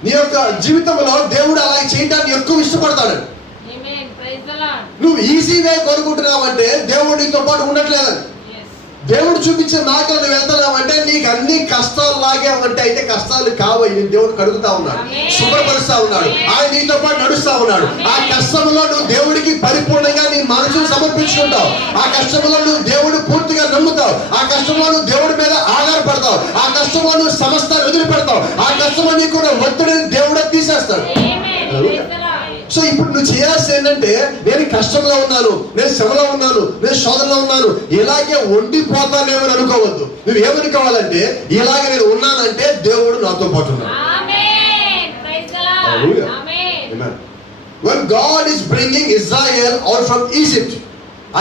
నీ యొక్క జీవితంలో దేవుడు అలా చేయడానికి ఎక్కువ ఇష్టపడతాడు. నువ్వు ఈజీ వే కోరుకుంటున్నావంటే దేవుడు నీతో పాటు ఉండట్లేదని. దేవుడు చూపించే మార్గం నువ్వు వెళ్తున్నావంటే నీకు అన్ని కష్టాలు లాగేవంటే అయితే కష్టాలు కావయ్యి దేవుడు కడుగుతా ఉన్నాడు, శుభ్రపరుస్తా ఉన్నాడు, ఆయన నీతో పాటు నడుస్తా ఉన్నాడు. ఆ కష్టంలో నువ్వు దేవుడికి పరిపూర్ణంగా నీ మనసును సమర్పించుకుంటావు. ఆ కష్టంలో నువ్వు దేవుడు పూర్తిగా నమ్ముతావు. ఆ కష్టంలో నువ్వు దేవుడి మీద ఆధారపడతావు. ఆ కష్టంలో నువ్వు సమస్తాన్ని వదిలిపెడతావు. ఆ కష్టంలో నీకున్న ఒత్తిడిని దేవుడే తీసేస్తాడు. సో ఇప్పుడు నువ్వు చేయాల్సింది ఏంటంటే, నేను కష్టంలో ఉన్నాను, నేను శ్రమలో ఉన్నాను, నేను శోధనలో ఉన్నాను, ఇలాగే ఉండిపోతానేమో అనుకోవద్దు. నువ్వు ఏమనుకోవాలంటే, ఇలాగే నేను ఉన్నానంటే దేవుడు నాతో పాటు ఉన్నాడు. When God is bringing Israel out from Egypt,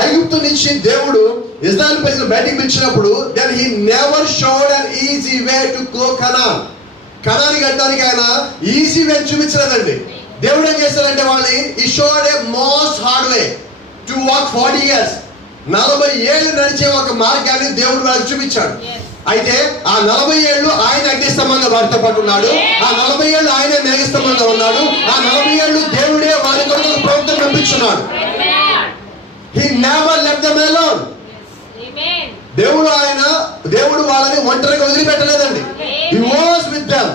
ఐగుప్తు నుంచి దేవుడు ఇజ్రాయెల్ ప్రజలు బయటికి పిలిచినప్పుడు, then he never showed an easy way to go Canaan. కనానికి వెళ్ళడానికి ఆయన ఈజీ వే చూపించలేదండి. దేవుడు ఏం చేశాడంటే వాళ్ళని he showed a most hard way to walk 40 years. 40 ఏళ్ళు నడిచే ఒక మార్గాన్ని దేవుడు వాళ్ళకి చూపించాడు. అయితే ఆ 40 ఏళ్ళు ఆయన అగ్నిస్తంభంగా వారితో పాటు ఉన్నాడు. ఆ 40 ఏళ్ళు ఆయన మేఘస్తంభంగా ఉన్నాడు. ఆ 40 ఏళ్ళు దేవుడే వారి కొరకు ప్రవక్తను పంపించున్నాడు. He never left them alone. దేవుడు వాళ్ళని ఒంటరిగా వదిలిపెట్టలేదండి. He was with them.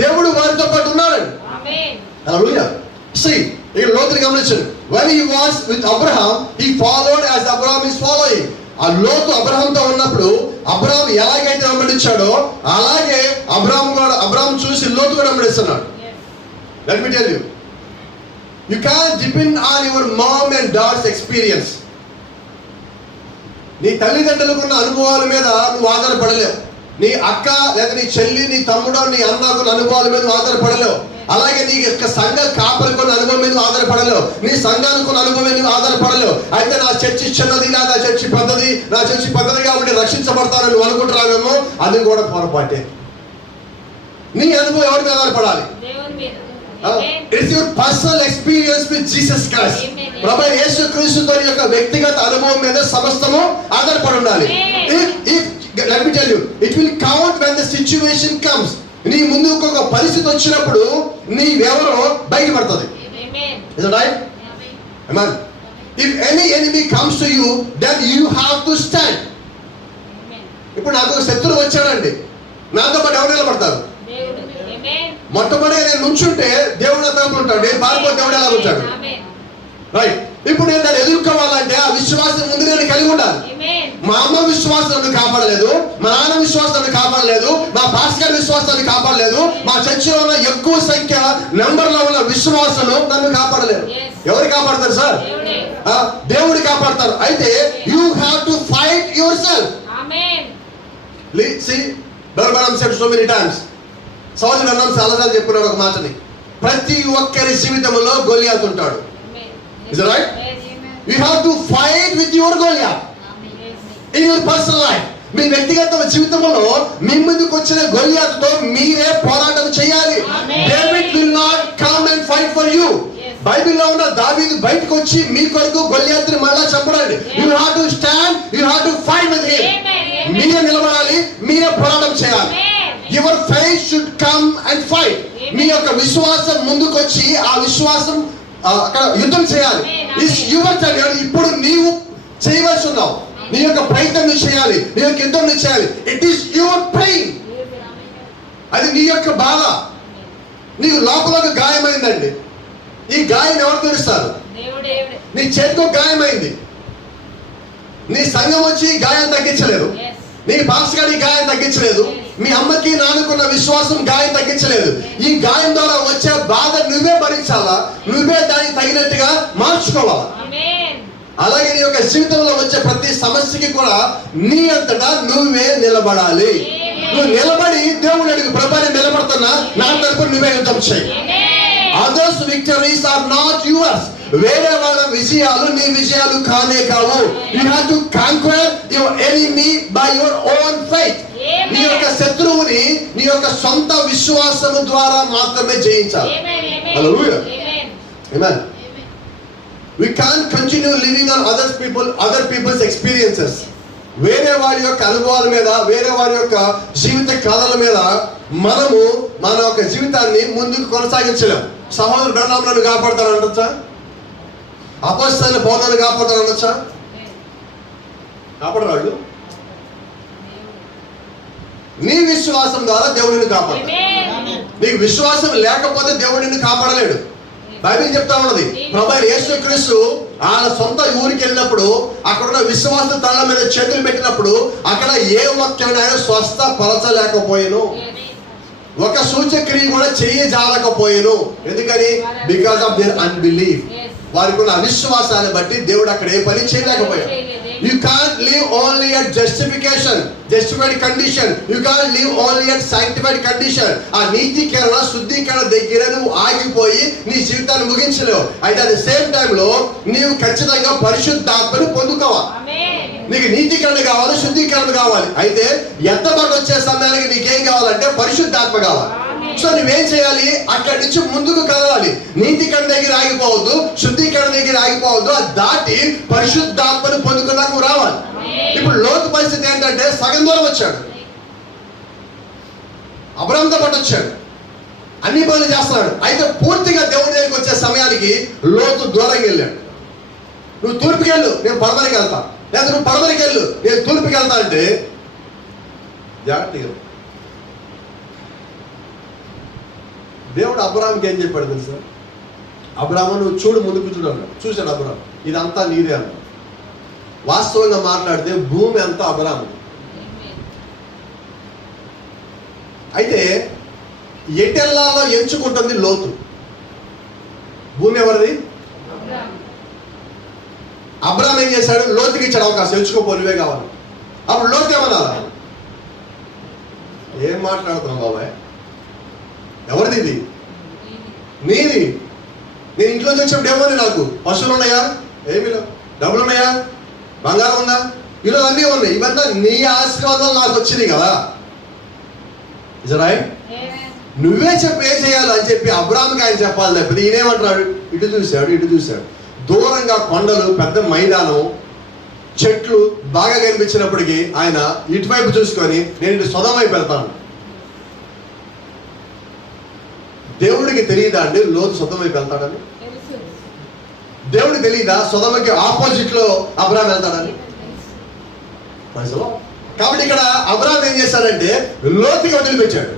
దేవుడు వారితో పాటు ఉన్నాడు. హల్లెలూయా. See, ఇక్కడ లోతుని గమనించండి. When he was with Abraham, he followed as Abraham is following. ఆ లోతు అబ్రహాంతో ఉన్నప్పుడు అబ్రహాం ఎలాగైతే వెంబడించాడో అలాగే అబ్రహాం చూసి లోతు కూడా వెంబడిస్తున్నాడు. Let me tell you, you can't depend on your mom and dad's experience. నీ తల్లిదండ్రులకు ఉన్న అనుభవాల మీద నువ్వు ఆధారపడలేవు. నీ అక్క లేదా నీ చెల్లి, నీ తమ్ముడు, నీ అన్నకున్న అనుభవాల మీద ఆధారపడలేవు. అలాగే నీ యొక్క సంఘ కాపరికున్న అనుభవం మీద ఆధారపడలేవు. ఆధారపడలేవు, నీ సంఘానికి ఉన్న అనుభవం నువ్వు ఆధారపడలేవు. అయితే నా చర్చి చిన్నది, నా చర్చి పెద్దది, నా చర్చి పెద్దదిగా ఉండి రక్షించబడతానని నువ్వు అనుకుంటున్నావేమో, అది కూడా పొరపాటే. నీ అనుభవం ఎవరి మీద ఆధారపడాలి? It's your personal experience with Jesus Christ. ప్రభువైన యేసుక్రీస్తుతో యొక్క వ్యక్తిగత అనుభవం మీద సమస్తము ఆధారపడి ఉండాలి. Let me tell you, it will count when the situation comes. నీ ముందు ఒక పరిస్థితి వచ్చినప్పుడు నీవెవరో బయటపడుతుంది. Is it right? Amen. If any enemy comes to you, then you have to stand. ఇప్పుడు నాకు ఒక శత్రువు వచ్చాడండి, నాతో పాటు ఎవరు నిలబడతారు? మొట్టమొదటి నేను నుంచుంటే దేవుడు నా తరపున ఉంటాడు, నేను పారిపోతే దేవుడు ఎలా ఉంటాడు? రైట్. ఇప్పుడు నేను దాన్ని ఎదుర్కోవాలంటే ఆ విశ్వాసం ముందు నేను కలిగి ఉండాలి. మా అమ్మ విశ్వాసం నన్ను కాపాడలేదు, మా నాన్న విశ్వాసం నన్ను కాపాడలేదు, మా భాస్కర్ విశ్వాసాన్ని కాపాడలేదు, మా చర్చిలో ఉన్న ఎక్కువ సంఖ్య నెంబర్లో ఉన్న విశ్వాసం నన్ను కాపాడలేదు. ఎవరు కాపాడతారు సార్? దేవుడు కాపాడతారు. అయితే you have to fight your self. See, Brother Branham said so many times. సోదరుడు అన్నం చాలాసార్లు చెప్పినాడు ఒక మాటని, ప్రతి ఒక్కరి జీవితంలో గొలియాతు ఉంటాడు. Is it right? You have to fight with your Goliath in your personal life. మీ వ్యక్తిగత జీవితంలో మీ ముందుకు వచ్చిన గొలియాతుతో మీరే పోరాటం చేయాలి. David will not come and fight for you. బైబిల్లో ఉన్న దావీదు బయటకు వచ్చి మీ కొరకు గొలియాతుని మళ్ళా చంపడండి. You have to stand, you have to fight with him. మీరే నిలబడాలి, మీరే పోరాటం చేయాలి. Your faith should come and fight. మీ యొక్క విశ్వాసం ముందుకు వచ్చి ఆ విశ్వాసం అక్కడ యుద్ధం చేయాలి. ఇప్పుడు నీవు చేయవలసి ఉన్నావు, నీ యొక్క ప్రయత్నం నువ్వు చేయాలి, నీ యొక్క యుద్ధం నువ్వు చేయాలి. ఇట్ ఈస్ యువర్ పెయిన్, అది నీ యొక్క బాధ. నీకు లోపల ఒక గాయమైందండి, ఈ గాయం ఎవరు తెలుస్తారు? నీ చేతికి ఒక గాయమైంది, నీ సంఘం వచ్చి గాయం తగ్గించలేదు, నీ భాస్కర్ ఈ గాయం తగ్గించలేదు, మీ అమ్మకి నాన్నకున్న విశ్వాసం గాయం తగ్గించలేదు. ఈ గాయం ద్వారా వచ్చే బాధ నువ్వే భరించాలా, నువ్వే దానికి తగినట్టుగా మార్చుకోవాలా. అలాగే నీ యొక్క జీవితంలో వచ్చే ప్రతి సమస్యకి కూడా నీ అంతటా నువ్వే నిలబడాలి. నువ్వు నిలబడి దేవుని అడిగి, ప్రభా నేను నిలబడుతున్నా, నా తరపున నువ్వే యుద్ధం చేయి. Others victories are not yours. వేరే వాళ్ళ విజయాలు నీ విజయాలు కానే కావు. You have to conquer your enemy by your own faith. నీ యొక్క శత్రువుని నీ యొక్క సొంత విశ్వాసము ద్వారా మాత్రమే జయించాలి. Hallelujah. Amen. We can't continue living on other people's experiences. వేరే వారి యొక్క అనుభవాల మీద, వేరే వారి యొక్క జీవిత కథల మీద మనము మన యొక్క జీవితాన్ని ముందుకు కొనసాగించలేం. సహోదరు బ్రహ్మను కాపాడతారు అనొచ్చా? అపొస్తలుల బోధనను కాపాడతారు అనొచ్చా? కాపాడరాళ్ళు. నీ విశ్వాసం ద్వారా దేవుడిని కాపాడతాడు. నీకు విశ్వాసం లేకపోతే దేవుడిని కాపాడలేడు. బైబిల్ చెప్తా ఉన్నది, ప్రభువైన యేసుక్రీస్తు ఆయన సొంత ఊరికి వెళ్ళినప్పుడు అక్కడున్న విశ్వాస తల మీద చేతులు పెట్టినప్పుడు అక్కడ ఏ ఒక్కరిని ఆయన స్వస్థపరచలేకపోయాను, ఒక సూచక్రియ కూడా చేయజాలకపోయాను. ఎందుకని? Because of their unbelief. వారికి ఉన్న అవిశ్వాసాన్ని బట్టి దేవుడు అక్కడ ఏ పని చేయలేకపోయాడు. You can't live only at justified condition. You can't live only at sanctified condition. ఆ నీతికరణ, శుద్ధీకరణ దగ్గర నువ్వు ఆగిపోయి నీ జీవితాన్ని ముగించలేవు. అయితే అట్ ద సేమ్ టైం లో నీవు ఖచ్చితంగా పరిశుద్ధాత్మను పొందుకోవాలి. నీకు నీతికరణ కావాలి, శుద్ధీకరణ కావాలి. అయితే ఎత్తబడి వచ్చే సమయానికి నీకేం కావాలంటే పరిశుద్ధాత్మ కావాలి. సో నువ్వేం చేయాలి? అక్కడి నుంచి ముందుకు కదలాలి. నీతికరణ దగ్గర ఆగిపోవద్దు, శుద్ధీకరణ దగ్గర ఆగిపోవద్దు. అది దాటి పరిశుద్ధాత్మను పొందుకున్నాక నువ్వు రావాలి. ఇప్పుడు లోతు పరిస్థితి ఏంటంటే సగం దూరం వచ్చాడు, అబ్రహాంతో పాటు వచ్చాడు, అన్ని పనులు చేస్తున్నాడు. అయితే పూర్తిగా దేవుడి దగ్గరికి వచ్చే సమయానికి లోతు దూరంగా వెళ్ళాడు. నువ్వు తూర్పుకి వెళ్ళు, నేను పడమరికి వెళ్తా, లేదా నువ్వు పడమరికి వెళ్ళు, నేను తూర్పుకి వెళ్తా అంటే జాగ్రత్తగా. దేవుడు అబ్రహాంకి ఏం చెప్పాడు తెలుసా? అబ్రహాము నువ్వు చూడు, ముందుకు చూడు అన్నాడు. చూశాడు అబ్రహాం, ఇదంతా నీదే అన్నాడు. వాస్తవంగా మాట్లాడితే భూమి అంతా అబ్రహాము. అయితే ఎటెల్లాలో ఎంచుకుంటుంది లోతు. భూమి ఎవరిది? అబ్రహాం ఏం చేశాడు? లోతుకి ఇచ్చాడు అవకాశం, ఎంచుకోపో, నువ్వే కావాలి. అప్పుడు లోతు ఏమన్నారా? ఏం మాట్లాడుతున్నావు బాబాయ్, ఎవరిది ఇది? నీది. నేను ఇంట్లోంచి వచ్చినప్పుడు ఏమని నాకు పశువులు ఉన్నాయా? ఏమీ లేవు. డబ్బులు ఉన్నాయా? బంగారం ఉందా? ఈరోజు అన్నీ ఉన్నాయి. ఇవన్నీ నీ ఆశీర్వాదాలు నాకు వచ్చినాయి కదా. Is right? నువ్వే చెప్పు ఏం చేయాలి అని చెప్పి అబ్రాహాముకి ఆయన చెప్పాలి. లేకపోతే ఈయనేమంటున్నాడు? ఇటు చూశాడు. దూరంగా కొండలు, పెద్ద మైదానం, చెట్లు బాగా కనిపించినప్పటికీ ఆయన ఇటువైపు చూసుకొని నేను ఇటు సొదమ వైపు వెళ్తాను. దేవుడికి తెలియదా అండి లోతు సొదమ వైపు వెళ్తాడని? దేవుడికి తెలియదా సొదమకి ఆపోజిట్ లో అబ్రాహాం వెళ్తాడని? కాబట్టి ఇక్కడ అబ్రాహాం ఏం చేశాడంటే లోతుకి వదిలిపెట్టాడు.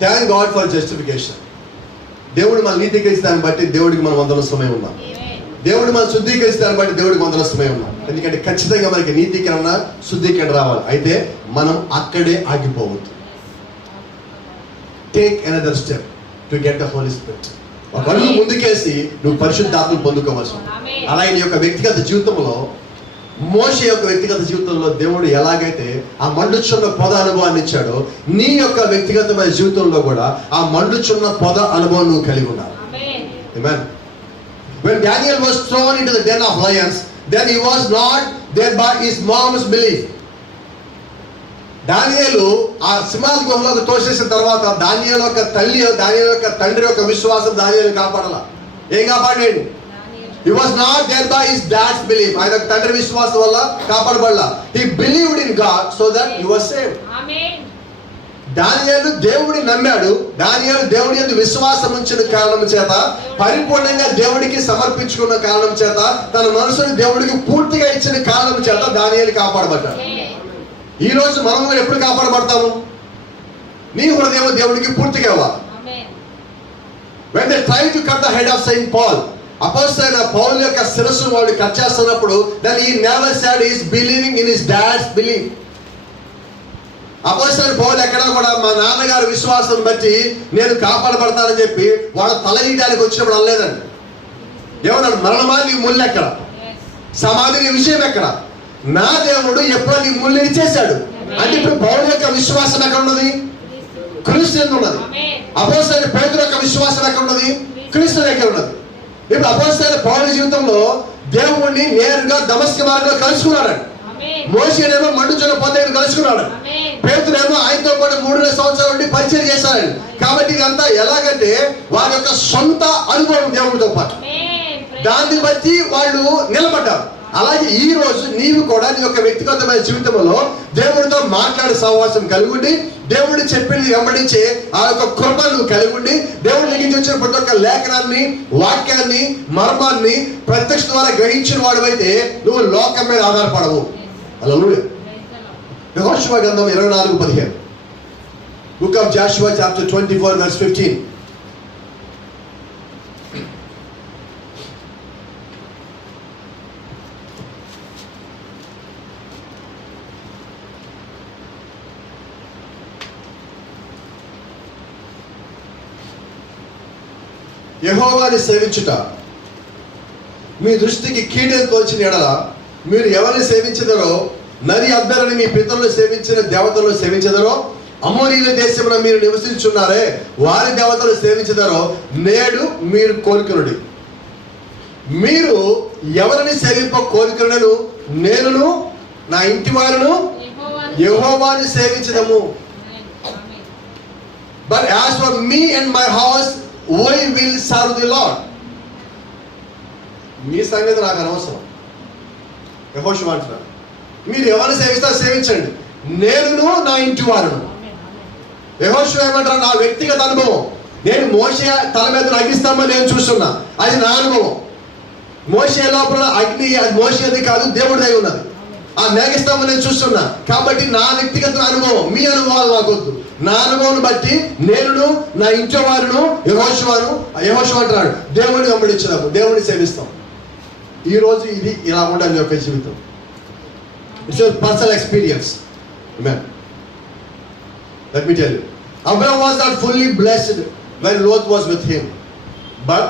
Thank God for justification. దేవుడు మన నీతికరిస్తాన్ని బట్టి దేవుడికి మనం వందనస్తమై ఉన్నాం. దేవుడు మనం శుద్ధీకరిస్తాన్ని బట్టి దేవుడికి వందనస్తమై ఉన్నాం. ఎందుకంటే ఖచ్చితంగా మనకి నీతికరణ, శుద్ధీకరణ రావాలి. అయితే మనం అక్కడే ఆగిపోవద్దు. Take another step to get the Holy Spirit. ఒక అడుగు ముందుకేసి నువ్వు పరిశుద్ధాత్మను పొందుకోవచ్చు. అలాగే నీ యొక్క వ్యక్తిగత జీవితంలో, మోషే యొక్క వ్యక్తిగత జీవితంలో దేవుడు ఎలాగైతే ఆ మండుచున్న పొద అనుభవాన్ని ఇచ్చాడో, నీ యొక్క వ్యక్తిగతమైన జీవితంలో కూడా ఆ మండుచున్న పొద అనుభవం నువ్వు కలిగి ఉండాలి. Amen. When Daniel was thrown into the den of lions, then he was not there by his mom's belief. దానియేలు ఆ సింహాల గుహలోకి తోసేసిన తర్వాత దానియేలు యొక్క తల్లి, దానియేలు యొక్క తండ్రి యొక్క విశ్వాసం దానియేలు కాపాడాల. ఏం కాపాడాడు? He was not there by his dad's belief. ఆయన తండ్రి విశ్వాసం వల్ల కాపాడబడలా. He believed in God so that he was saved. Amen. దానియేలు దేవుడిని నమ్మాడు. దానియేలు దేవుడి యందు విశ్వాసం ఉంచిన కారణం చేత, పరిపూర్ణంగా దేవుడికి సమర్పించుకున్న కారణం చేత, తన మనసును దేవుడికి పూర్తిగా ఇచ్చిన కారణం చేత దానియేలు కాపాడబడ్డాడు. ఈ రోజు మనం ఎప్పుడు కాపాడబడతాము? నీ హృదయం దేవుడికి పూర్తిగా ఇవ్వాలి. When they tried to cut the head of Saint Paul, అపోస్తలైన పౌలు యొక్క శిరస్సు వాళ్ళు కట్ చేస్తున్నప్పుడు, then he never said he is believing in his dad's belief. అపోస్తలైన పౌలు ఎక్కడా కూడా మా నాన్నగారి విశ్వాసం బట్టి నేను కాపాడబడతానని చెప్పి వాళ్ళ తల ఈయడానికి వచ్చినప్పుడు అనలేదండి. ఏమన్నాడు? మరణమా నీ ముళ్ళు ఎక్కడ? సమాధి నీ విషయం ఎక్కడ? నా దేవుడు ఎప్పుడో నీ ముళ్ళు ఇచ్చేశాడు. అంటే ఇప్పుడు పౌలు యొక్క విశ్వాసం ఎక్కడ ఉన్నది? క్రీస్తు యందు ఉన్నది. అపోస్తలైన పేతురు యొక్క విశ్వాసం ఎక్కడ ఉన్నది? క్రీస్తు ఎక్కడ ఉన్నది. ఇప్పుడు అపోస్తలైన పౌలు జీవితంలో దేవుణ్ణి నేరుగా దమస్కు మార్గంలో కలుసుకున్నాడు. మోషేనేమో మండుచున్న పొదను కలుసుకున్నాడు. పేతురేమో ఆయనతో పాటు 3.5 సంవత్సరాల నుండి పరిచయం చేశాడు. కాబట్టి ఇదంతా ఎలాగంటే వారి యొక్క సొంత అనుభవం దేవుడితో పాటు, దాన్ని బట్టి వాళ్ళు నిలబడ్డారు. అలాగే ఈ రోజు నీవు కూడా నీ యొక్క వ్యక్తిగతమైన జీవితంలో దేవుడితో మాట్లాడే సహవాసం కలిగి ఉండి, దేవుడు చెప్పింది వెంబడించే ఆ యొక్క కృపను కలిగి ఉండి, దేవుడి నుంచి వచ్చిన ప్రతి ఒక్క లేఖనాన్ని, వాక్యాన్ని, మర్మాన్ని ప్రత్యక్ష ద్వారా గ్రహించిన వాడివైతే నువ్వు లోకం మీద ఆధారపడవు. హల్లెలూయా. యెహోషువ గ్రంథం 24:15. Book of Joshua chapter 24 verse 15. యెహోవాని సేవించుట మీ దృష్టికి కీడని తోచిన ఎడల మీరు ఎవరిని సేవించదరో, నది అబ్బెరని మీ పితరులు సేవించిన దేవతలను సేవించదరో, అమోరీల దేశమున మీరు నివసించున్నారే వారి దేవతలు సేవించదరో, నేడు మీరు కోరుకునుడి. మీరు ఎవరిని సేవింప కోరుకునను, నేనును నా ఇంటి వారును యెహోవాని సేవించదము. But as for me and my house, we will serve the Lord. మీ సంగతి నాకు అనవసరం. యెహోషువ అంటున్నాడు, మీరు ఎవరిని సేవిస్తారో సేవించండి, నేనును నా ఇంటి వారును. యెహోషువ ఏమంటారు? నా వ్యక్తిగత అనుభవం. నేను మోషే తల మీద అగ్నిస్తంభం నేను చూస్తున్నా, అది నా అనుభవం. మోషే లోపల అగ్ని అది మోషేది కాదు, దేవుడిదై ఉన్నది. ఆ మేఘస్తంభం నేను చూస్తున్నా. కాబట్టి నా వ్యక్తిగత అనుభవం, మీ అనుభవాలు నాకొద్దు. నా అనుభవం బట్టి నేనును నా ఇంట్లో వారును యెహోషువ అంటున్నాడు, దేవుడిని వెంబడించినాము, దేవుడిని సేవిస్తాం. ఈ రోజు ఇది ఇలా ఉండాలి యొక్క జీవితం. It's your personal experience. Amen. Let me tell you, Abraham was not fully blessed when Lot was with him, but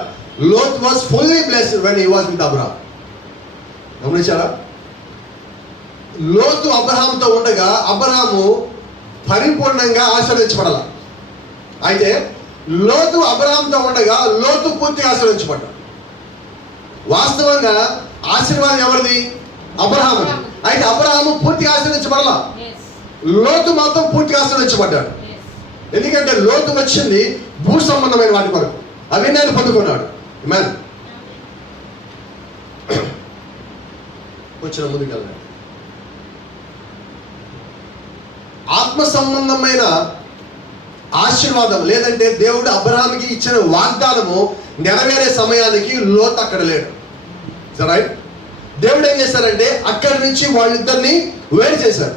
Lot was fully blessed when he was with Abraham. గమనించారా? లోతు అబ్రహాముతో ఉండగా అబ్రహాము పరిపూర్ణంగా ఆశీర్వదించబడాల. అయితే లోతు అబ్రహాంతో ఉండగా లోతు పూర్తిగా ఆశీర్వదించబడ్డాడు. వాస్తవంగా ఆశీర్వాదం ఎవరిది? అబ్రహాము. అయితే అబ్రహాము పూర్తిగా ఆశీర్వదించబడాల, లోతు మాత్రం పూర్తిగా ఆశీర్వదించబడ్డాడు. ఎందుకంటే లోతు వచ్చింది భూ సంబంధమైన వాటి కొరకు, అవి నేను పొందుకున్నాడు. ఆమేన్. వచ్చిన ముందుకెళ్ళండి. ఆత్మ సంబంధమైన ఆశీర్వాదం లేదంటే దేవుడు అబ్రహాముకి ఇచ్చిన వాగ్దానము నెరవేరే సమయానికి లోతు అక్కడ లేడు. రైట్? దేవుడు ఏం చేశారంటే అక్కడి నుంచి వాళ్ళిద్దరిని వేరు చేశారు.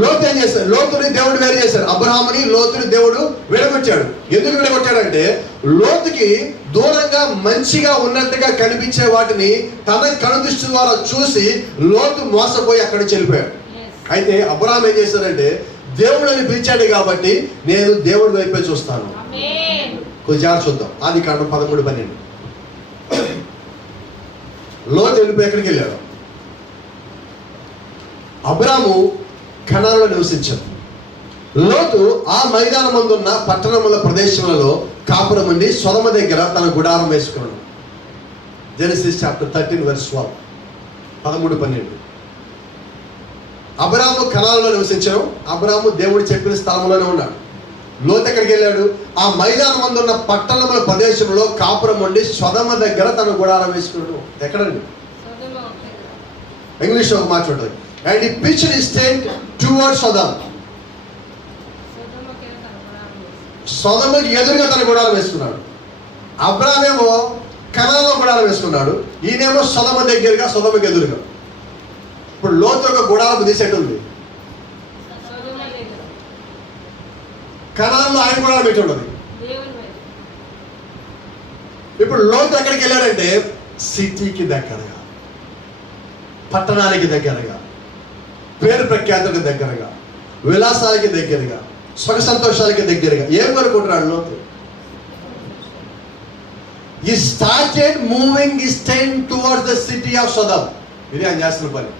లోతు ఏం చేశారు? లోతుని దేవుడు వేరు చేశారు. అబ్రహాముని లోతుని దేవుడు విడగొట్టాడు. ఎందుకు విడగొట్టాడంటే లోతుకి దూరంగా మంచిగా ఉన్నట్టుగా కనిపించే వాటిని తన కనుదృష్టి ద్వారా చూసి లోతు మోసపోయి అక్కడ చెల్లిపోయాడు. అయితే అబ్రహాం ఏం చేశాడంటే దేవుడు అని పిలిచాడు కాబట్టి నేను దేవుడి వైపే చూస్తాను. కొంచెం చూద్దాం. ఆదికాండం 13:12. లోతు వెళ్ళిపోయి ఎక్కడికి వెళ్ళాడు? అబ్రాము కనానులో నివసించాడు. లోతు ఆ మైదానం మందున్న పట్టణముల ప్రదేశములలో కాపురం ఉండి సొదొమ దగ్గర తన గుడారం వేసుకున్నాడు. Genesis chapter 13:12. 13:12. అబ్రాము కనానులో నివసించడం. అబ్రాము దేవుడు చెప్పిన స్థలంలోనే ఉన్నాడు. లోతు ఎక్కడికి వెళ్ళాడు? ఆ మైదానం మందున్న పట్టణముల ప్రదేశంలో కాపురం ఉండి సొదొమ దగ్గర తన గుడారం వేసుకున్నాడు. ఎక్కడండి? ఇంగ్లీష్ ఒక మాట ఉంటుంది. And he pitched his tent towards Sodom. సొదొమకి ఎదురుగా తన గుడారం వేసుకున్నాడు. అబ్రామేమో కనానులో గుడారం వేసుకున్నాడు. ఈయనేమో సొదొమ దగ్గరగా, సొదొమకి ఎదురుగా. ఇప్పుడు లోతు ఒక గుడారం తీసేటుంది. కనానులో ఆయన గుడారం పెట్టి ఉండదు. ఇప్పుడు లోతు ఎక్కడికి వెళ్ళాడంటే సిటీకి దగ్గరగా, పట్టణానికి దగ్గరగా, పేరు ప్రఖ్యాతులకు దగ్గరగా, విలాసాలకి దగ్గరగా, సుఖ సంతోషాలకి దగ్గరగా. ఏం కోరుకుంటున్నాడు లోతు? He started moving his tent towards the city of Sodom. ఇది ఆయన చేస్తున్న పని.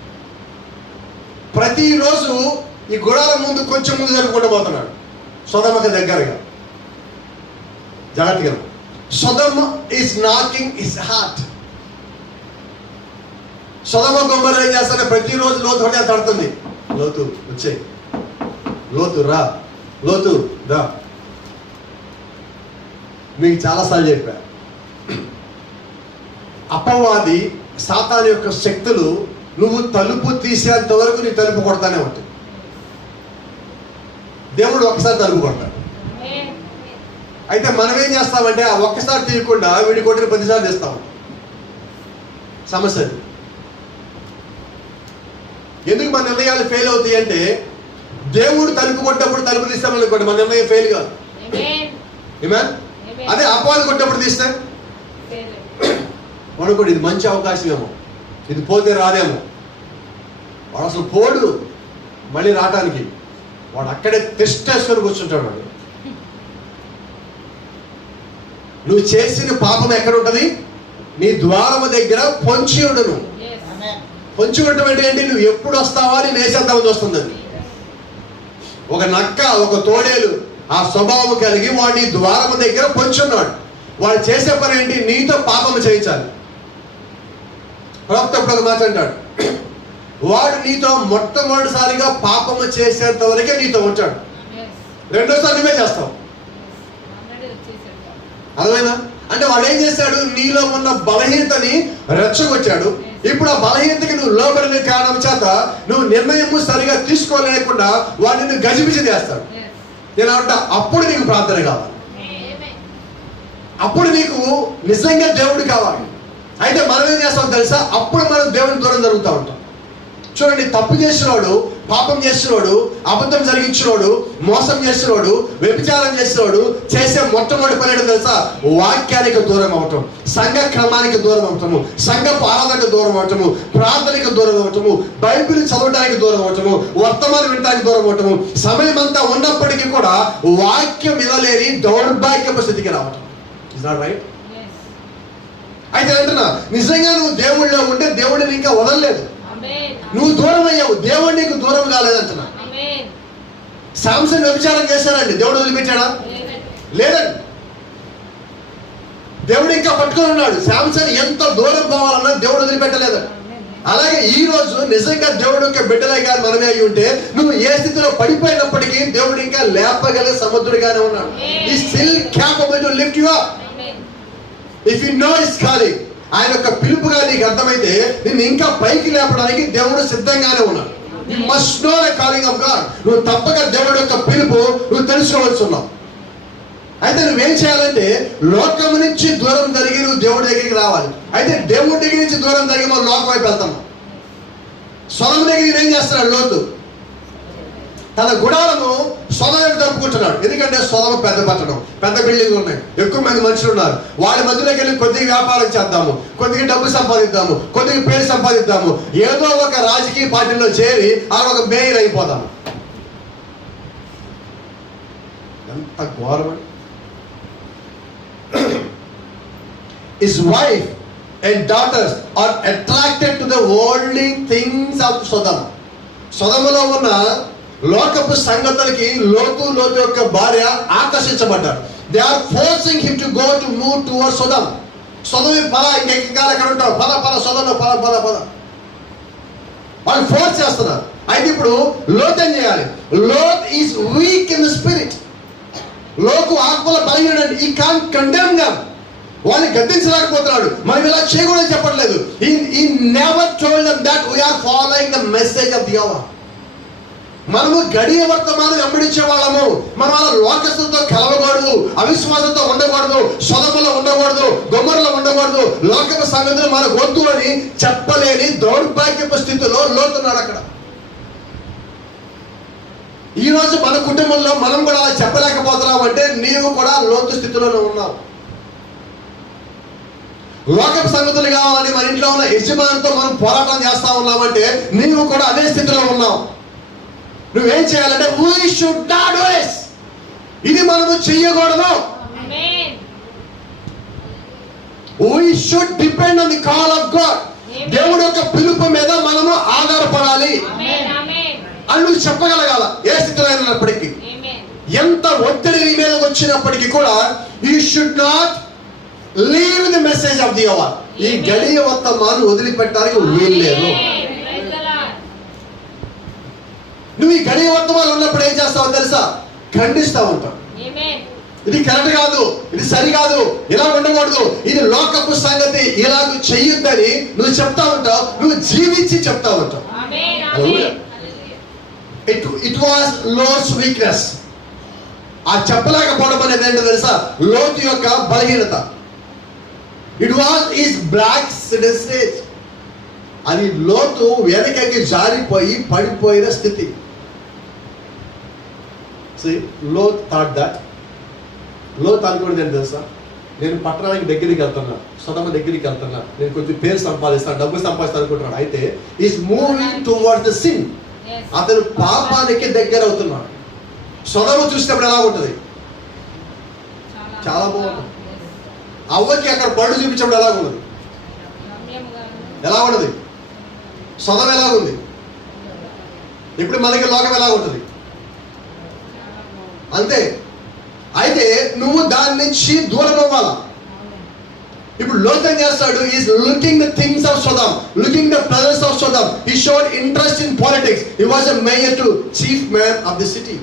ప్రతిరోజు ఈ గుడారం ముందు కొంచెం ముందు జరుపుకుంటూ పోతున్నాడు. సొదొమకి దగ్గరగా. జాగ్రత్తగా. సొదొమ is knocking his heart. సొదొమ గొమొర్రా ఏం చేస్తారంటే ప్రతిరోజు లోతు హృదయం తడుతుంది. లోతు వచ్చేయి, లోతు రా, లోతు రా. మీకు చాలాసార్లు చెప్పా, అపవాది సాతాను యొక్క శక్తులు నువ్వు తలుపు తీసేంత వరకు నీ తలుపు కొడతానే ఉంటాయి. దేవుడు ఒకసారి తలుపు కొడతాడు. అయితే మనం ఏం చేస్తామంటే ఆ ఒక్కసారి తీయకుండా వీడి కొట్టిన 10 సార్లు తీస్తాం. సమస్య అది. ఎందుకు మన నిర్ణయాలు ఫెయిల్ అవుతాయి అంటే దేవుడు తలుపు కొట్టినప్పుడు తలుపు తీస్తామనుకోండి, మన నిర్ణయం ఫెయిల్ కాదు. అదే అపవాది కొట్టినప్పుడు తీస్తే అనుకోండి ఇది మంచి అవకాశం ఏమో, ఇది పోతే రాదేమో. వాడు అసలు పోడు మళ్ళీ రావటానికి. వాడు అక్కడే తెస్టేసుకొని కూర్చుంటాడు. వాడు నువ్వు చేసిన పాపం ఎక్కడ ఉంటుంది? నీ ద్వారము దగ్గర పొంచి ఉండను. పొంచి ఉండటం ఏంటి? నువ్వు ఎప్పుడు వస్తావా అని నేసేద్దామని వస్తుంది. అది ఒక నక్క, ఒక తోడేలు ఆ స్వభావం కలిగి వాడి ద్వారము దగ్గర పొంచున్నాడు. వాడు చేసే పని ఏంటి? నీతో పాపము చేయించాలి. ప్రవక్త ఒక మాట అంటాడు, వాడు నీతో మొట్టమొదటిసారిగా పాపము చేసేంత వరకే నీతో ఉంటాడు, రెండోసారి నువ్వే చేస్తావు. అర్థమైనా? అంటే వాడు ఏం చేశాడు? నీలో ఉన్న బలహీనతని రెచ్చగొచ్చాడు. ఇప్పుడు ఆ బలహీనతకి నువ్వు లోబడిన కారణం చేత నువ్వు నిర్ణయము సరిగా తీసుకోలేకుండా వాడిని గజిబిజి చేస్తాడు. నేను అంట అప్పుడు నీకు ప్రార్థన కావాలి, అప్పుడు నీకు నిజంగా దేవుడు కావాలి. అయితే మనం ఏం చేస్తాం తెలుసా? అప్పుడు మనం దేవుని దూరం జరుగుతూ ఉంటాం. చూడండి, తప్పు చేసినోడు, పాపం చేసినోడు, అబద్ధం జరిగించినోడు, మోసం చేసినోడు, వ్యభిచారం చేసినోడు చేసే మొట్టమొదటి పని ఏంటో తెలుసా? వాక్యానికి దూరం అవటం, సంఘ క్రమానికి దూరం అవటము, సంఘపు ఆరాధనకు దూరం అవటము, ప్రార్థనకు దూరం అవటము, బైబిల్ చదవడానికి దూరం అవటము, వర్తమానం వినడానికి దూరం అవటము, సమయం అంతా ఉన్నప్పటికీ కూడా వాక్యం వినలేని దౌర్భాగ్యపు స్థితికి రావటం. Is not right? అయితే అంటున్నా, నిజంగా నువ్వు దేవుళ్ళలో ఉంటే దేవుడిని ఇంకా వదలలేదు. నువ్వు దూరం అయ్యావు, దేవుడు నీకు దూరం కాలేదంటున్నా. శాంసన్ వ్యభిచారం చేశారండి, దేవుడు వదిలిపెట్టాడా? లేదండి. దేవుడు ఇంకా పట్టుకొని ఉన్నాడు. శాంసన్ ఎంత దూరం పోవాలన్నా దేవుడు వదిలిపెట్టలేదండి. అలాగే ఈ రోజు నిజంగా దేవుడు యొక్క బిడ్డలే కానీ మనమే అయి ఉంటే, నువ్వు ఏ స్థితిలో పడిపోయినప్పటికీ దేవుడు ఇంకా లేపగల సముద్రుడిగానే ఉన్నాడు. He still capable to lift you up. If you know his calling, ఆయన యొక్క పిలుపుగా నీకు అర్థమైతే నిన్ను ఇంకా పైకి లేపడానికి దేవుడు సిద్ధంగానే ఉన్నాడు. You must know the calling of God. నువ్వు తప్పక దేవుడు యొక్క పిలుపు నువ్వు తెలుసుకోవచ్చున్నావు. అయితే నువ్వేం చేయాలంటే లోకము నుంచి దూరం జరిగి నువ్వు దేవుడి దగ్గరికి రావాలి. అయితే దేవుడి దగ్గర నుంచి దూరం జరిగి మనం లోకం వైపు వెళ్తాం. సొదొమ దగ్గర ఏం చేస్తున్నాడు లోతు? తన గుడాలను సొదొమ జరుపుకుంటున్నాడు. ఎందుకంటే సొదొమ పెద్ద పట్టణం, పెద్ద బిల్డింగ్లు ఉన్నాయి, ఎక్కువ మంది మనుషులు ఉన్నారు. వాళ్ళ మధ్యలోకి వెళ్ళి కొద్దిగా వ్యాపారం చేద్దాము, కొద్దిగా డబ్బు సంపాదిద్దాము, కొద్దిగా పేరు సంపాదిద్దాము, ఏదో ఒక రాజకీయ పార్టీలో చేరి అలా ఒక మేయర్ అయిపోదాము. ఎంత ఘోరం! His wife and daughters are attracted to the worldly things of Sodom. సొదొమలో ఉన్న లోకపు సంగతులకి లోతు యొక్క భార్య ఆకర్షించబడ్డారు. They are forcing him to go to move towards Sodom. సొదొమ పద, ఇంకా ఎక్కడ ఉంటావు, పద సొదొమ పద. వాళ్ళు ఫోర్స్ చేస్తున్నారు. అయితే ఇప్పుడు లోతు ఏం చేయాలి? Lot is weak in the spirit. లోకు ఆత్మల బలహీనుడు. ఈ కాన్ కండెమ్ గా వాళ్ళని గద్దించలేకపోతున్నాడు. మనం ఇలా చేయకూడదని చెప్పట్లేదు. He never told them that we are following the message of the hour. మనము గడియ వర్తమానం వెంబడించే వాళ్ళము. మనం అలా లోకస్తులతో కలవకూడదు, అవిశ్వాసంతో ఉండకూడదు, సొదొమలో ఉండకూడదు, గొమొర్రాలో ఉండకూడదు, లోకపు సంగతులు మనకు వద్దు అని చెప్పలేని దౌర్భాగ్యపు స్థితిలో లోతున్నాడు అక్కడ. ఈ రోజు మన కుటుంబంలో మనం కూడా అలా చెప్పలేకపోతున్నాం అంటే నీవు కూడా లోతు స్థితిలోనే ఉన్నావు. లోకపు సంగతులు కావాలని మన ఇంట్లో ఉన్న యజమానితో మనం పోరాటం చేస్తా ఉన్నామంటే నీవు కూడా అదే స్థితిలో ఉన్నావు. నువ్వేం చేయాలంటే we should not do this. ఇది మనము చెయ్యకూడదు. We should depend on the call of God. దేవుడి యొక్క పిలుపు మీద మనము ఆధారపడాలి అని నువ్వు చెప్పగలగాల. ఏ స్థితిలో అయినప్పటికీ, ఎంత ఒత్తిడి నీ మీద వచ్చినప్పటికీ కూడా you should not leave the message of the hour. ఈ గడియ వర్తమానం వదిలిపెట్టడానికి వీలు లేదు. నువ్వు ఈ గడియ వర్తమానం ఉన్నప్పుడు ఏం చేస్తావు తెలుసా? ఖండిస్తా ఉంటావు. ఇది కరెక్ట్ కాదు, ఇది సరికాదు, ఇలా ఉండకూడదు, ఇది లోకపు సంగతి, ఇలాగ చెయ్యొద్దని నువ్వు చెప్తా ఉంటావు. నువ్వు జీవించి చెప్తా ఉంటావు. It was Lot's weakness. ఆ చెప్పలేకపోవడం అనేది ఏంటో తెలుసా? లోతు యొక్క బలహీనత. It was his black stage. అది లోతు వెనకకి జారిపోయి పడిపోయిన స్థితి. లోత్ థాట్ దట్, లోత్ అనుకున్నది ఏంటి తెలుసా? నేను పట్టణానికి దగ్గరికి వెళ్తున్నా, సొదొమ దగ్గరికి వెళ్తున్నా, నేను కొంచెం పేరు సంపాదిస్తాను, డబ్బు సంపాదిస్తాను అనుకుంటున్నాడు. అయితే is moving towards the sin. అతను పాపానికి దగ్గర అవుతున్నాడు. సొదొమ చూసినప్పుడు ఎలా ఉంటుంది? చాలా బాగుంటుంది. అవ్వకి అక్కడ పళ్ళు చూపించినప్పుడు ఎలా ఉన్నది? ఎలా ఉన్నది? సొదొమ ఎలా ఉంది? ఇప్పుడు మనకి లోకం ఎలా ఉంటుంది? అంతే. అయితే నువ్వు దాని నుంచి దూరం అవ్వాలా. ఇప్పుడు లోతు ఏం చేస్తాడు? Is looking the things of Sodom, looking the presence of Sodom. He showed interest in politics. He was a mayor to chief man of the city.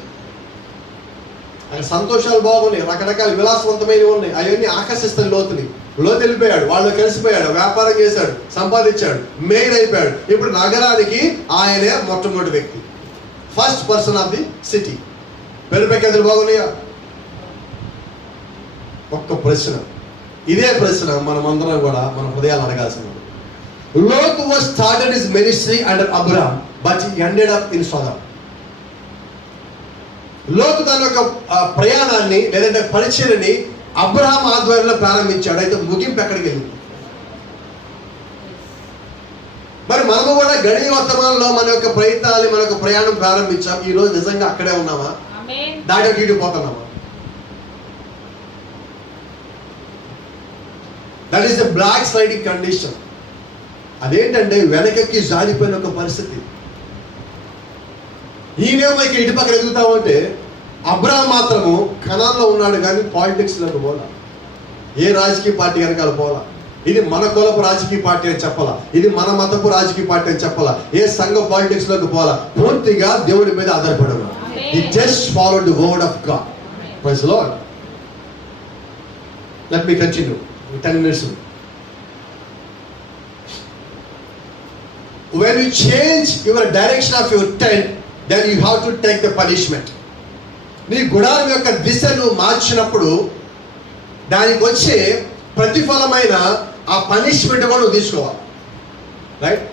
ఆయన సంతోషాలు బాగున్నాయి, రకరకాల విలాసవంతమైనవి ఉన్నాయి, అవన్నీ ఆకర్షిస్తాయి లోతుని. లోతు వెళ్ళిపోయాడు, వాళ్ళు కలిసిపోయాడు, వ్యాపారం చేశాడు, సంపాదించాడు, మేయర్ అయిపోయాడు. ఇప్పుడు నగరానికి ఆయనే మొట్టమొదటి వ్యక్తి, first person of the city. పెళ్ళిపెక్కలు బాగున్నాయా? ఒక్క ప్రశ్న, ఇదే ప్రశ్న మనమందరం కూడా మన హృదయాలు అడగాల్సింది. Lot was started his ministry under Abraham, but he ended up in Sodom. లోతు తన యొక్క ప్రయాణాన్ని లేదంటే పరిచర్యని అబ్రహాం ఆధ్వర్యంలో ప్రారంభించాడు. అయితే ముగింపు ఎక్కడికి వెళ్ళింది? మరి మనము కూడా గడియ వర్తమానంలో మన యొక్క ప్రయత్నాన్ని, మన యొక్క ప్రయాణం ప్రారంభించాం. ఈ రోజు నిజంగా అక్కడే ఉన్నామా? దాటి పోతున్నామా? That is the black sliding condition. అదేంటంటే వెనకకి జారిపోయిన ఒక పరిస్థితి. ఈయనేమో ఇక ఇటు పక్కన ఎదుగుతా ఉంటే అబ్రహాం మాత్రము కనాన్లో ఉన్నాడు కానీ పాలిటిక్స్లోకి పోలా, ఏ రాజకీయ పార్టీ వెనకాల పోలా. ఇది మన కులపు రాజకీయ పార్టీ అని చెప్పాలా, ఇది మన మతపు రాజకీయ పార్టీ అని చెప్పాలా, ఏ సంఘ పాలిటిక్స్ లోకి పోలా. పూర్తిగా దేవుడి మీద ఆధారపడము. He just followed the word of God. Praise the Lord. Let me continue. 10 minutes. When you change your direction of your tent, then you have to take the punishment. నీ గుడారం యొక్క దిశను మార్చినప్పుడు దానికి వచ్చే ప్రతిఫలమైన ఆ పనిష్మెంట్ కూడా నువ్వు తీసుకోవాలి. రైట్?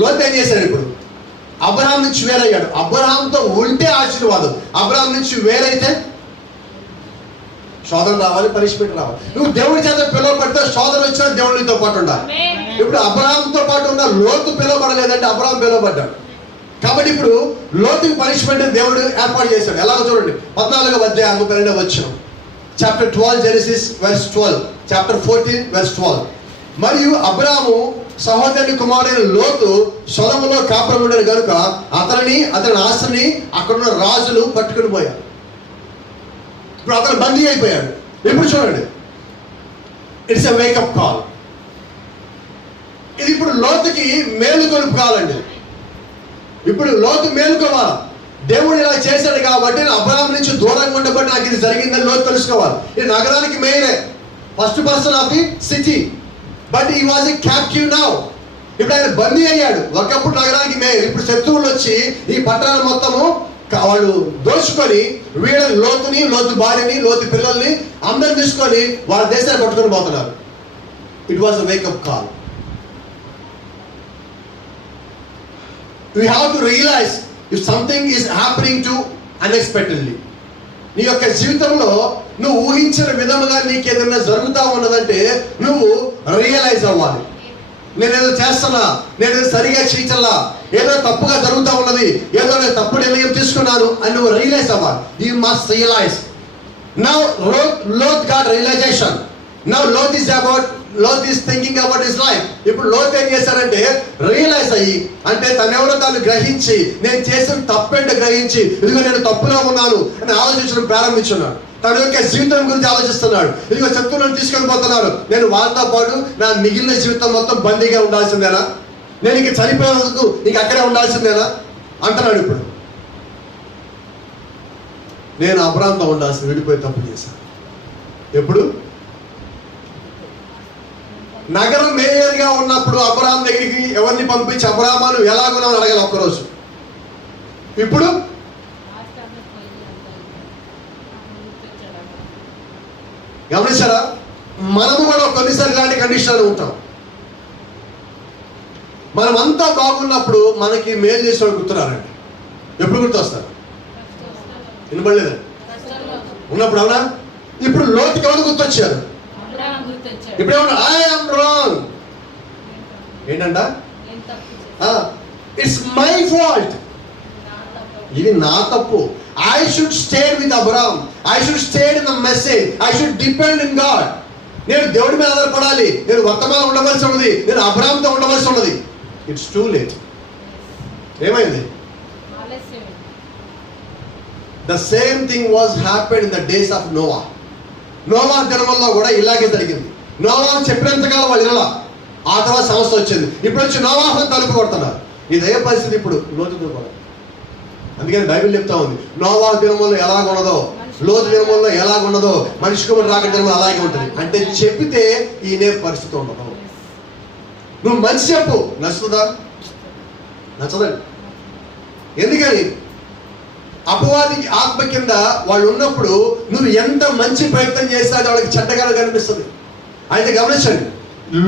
లోతు ఏం చేశాడు? ఇప్పుడు అబ్రహాం నుంచి వేరయ్యాడు. అబ్రహాంతో ఉంటే ఆశీర్వాదం, అబ్రహాం నుంచి వేరైతే శోధన రావాలి, పనిష్మెంట్ రావాలి. నువ్వు దేవుడి చేత పిలువబడితే శోధన వచ్చినా దేవుడితో పాటు ఉండాలి. ఇప్పుడు అబ్రహాంతో పాటు ఉన్న లోతు పిలువబడలేదంటే అబ్రహాం పిలువబడ్డాడు. కాబట్టి ఇప్పుడు లోతుకి పనిష్మెంట్ దేవుడు ఏర్పాటు చేశాడు. ఎలాగో చూడండి, 14వ అధ్యాయం 12వ వచనం. Chapter 12 Genesis verse 12, chapter 14 verse 12. మరియు అబ్రాము సహోదరుని కుమారుడైన లోతు సొదొమలో కాపురం ఉండేది కనుక అతని ఆస్తిని అక్కడున్న రాజులు పట్టుకుని పోయారు. ఇప్పుడు అతను బందీ అయిపోయాడు. ఇప్పుడు చూడండి, ఇట్స్ ఎ వేకప్ కాల్. ఇది ఇప్పుడు లోతుకి మేలుకొలుపు కాలండి. ఇప్పుడు లోతు మేలుకోవాలి. దేవుడు ఇలా చేశాడు కాబట్టి అబ్రహాం నుంచి దూరంగా ఉండబట్టి నాకు ఇది జరిగిందని లోతు తెలుసుకోవాలి. ఈ నగరానికి మేయరే, first person of the city, but he was a captive now. ఇప్పుడు ఆయన బందీ అయ్యాడు. ఒకప్పుడు నగరానికి మేయర్, ఇప్పుడు శత్రువులు వచ్చి ఈ పట్టణాన్ని మొత్తము వాళ్ళు దోచుకొని వీళ్ళని, లోతుని, లోతు భార్యని, లోతు పిల్లల్ని అందరిని తీసుకొని వాళ్ళ దేశాన్ని పట్టుకొని పోతున్నారు. It was a wake up call. We have to realize if something is happening to unexpectedly. నీ యొక్క జీవితంలో నువ్వు ఊహించిన విధముగా నీకు ఏదైనా జరుగుతూ ఉన్నదంటే నువ్వు రియలైజ్ అవ్వాలి. నేనేదో చేస్తున్నా, నేనేదో సరిగా చేయటల్లా, ఏదో తప్పుగా జరుగుతూ ఉన్నది, ఏదో నేను తప్పుడు నిర్ణయం తీసుకున్నాను అని నువ్వు రియలైజ్ అవ్వాలి. You must realize. Now Lot got realization. Now Lot is thinking about his life. ఇప్పుడు లోతు ఏం చేశారంటే రియలైజ్ అయ్యి, అంటే తనెవరో తాను గ్రహించి, నేను చేసిన తప్పేంటో గ్రహించి, ఇదిగో నేను తప్పులో ఉన్నాను అని ఆలోచించడం ప్రారంభించున్నాడు. తన యొక్క జీవితం గురించి ఆలోచిస్తున్నాడు. ఇదిగో శత్రువులను తీసుకొని పోతున్నారు, నేను వాళ్ళతో పాటు నా మిగిలిన జీవితం మొత్తం బందీగా ఉండాల్సిందేనా, నేను ఇంక చనిపోయేందుకు ఇంక అక్కడే ఉండాల్సిందేనా అంటున్నాడు. ఇప్పుడు నేను అబ్రహాంతో ఉండాల్సింది, విడిపోయి తప్పు చేశాను. ఎప్పుడు? నగరం మేయర్గా ఉన్నప్పుడు అబ్రహాం దగ్గరికి ఎవరిని పంపించి అబ్రహామా నువ్వు ఎలాగున్నావు అడగాలి ఒక్కరోజు. ఇప్పుడు గమనించారా? మనము కూడా కొన్నిసార్లు ఇలాంటి కండిషన్లో ఉంటాం. మనమంతా బాగున్నప్పుడు మనకి మేలు చేసే వాళ్ళు గుర్తున్నారండి. ఎప్పుడు గుర్తొస్తారు? వినబడలేదండి ఉన్నప్పుడు, అవునా? ఇప్పుడు లోతుకి ఎవరు గుర్తొచ్చారు? ఇప్పుడు ఏమన్నా ఐ యామ్ రాంగ్ ఏంటంట? ఇట్స్ మై ఫాల్ట్, ఇది నా తప్పు. I should stay with Abraham. I should stay in the message. I should depend in God. నేను దేవుడి మీద ఆధారపడాలి, నేను వర్తమానం ఉండవలసి ఉన్నది, నేను అబ్రహాంతో ఉండవలసి ఉన్నది. It's too late. ఏమైంది? The same thing was happened in the days of Noah. నోవా దినముల్లో కూడా ఇలాగే జరిగింది. నోవా చెప్పినంతకాలం వాళ్ళు ఇలా, ఆ తర్వాత సమస్య వచ్చింది. ఇప్పుడు వచ్చి నోవాహును తలుపు కొడుతున్నారు. ఇదే పరిస్థితి ఇప్పుడు లోతుతో కూడా. అందుకని బైబిల్ చెప్తా ఉంది, నోవా దినముల్లో ఎలాగున్నదో, లోతు దినముల్లో ఎలాగున్నదో, మనిషి కుమారుడు రాకడ దినములు అలాగే ఉంటుంది. అంటే చెప్పితే ఈయనే పరిస్థితి ఉండదు. నువ్వు మంచి చెప్పు, నచ్చుతుందా? నచ్చదండి. ఎందుకని? అపవాదికి ఆత్మ కింద వాళ్ళు ఉన్నప్పుడు నువ్వు ఎంత మంచి ప్రయత్నం చేసినా వాళ్ళకి చెడ్డగా కనిపిస్తుంది. అయితే గమనించండి,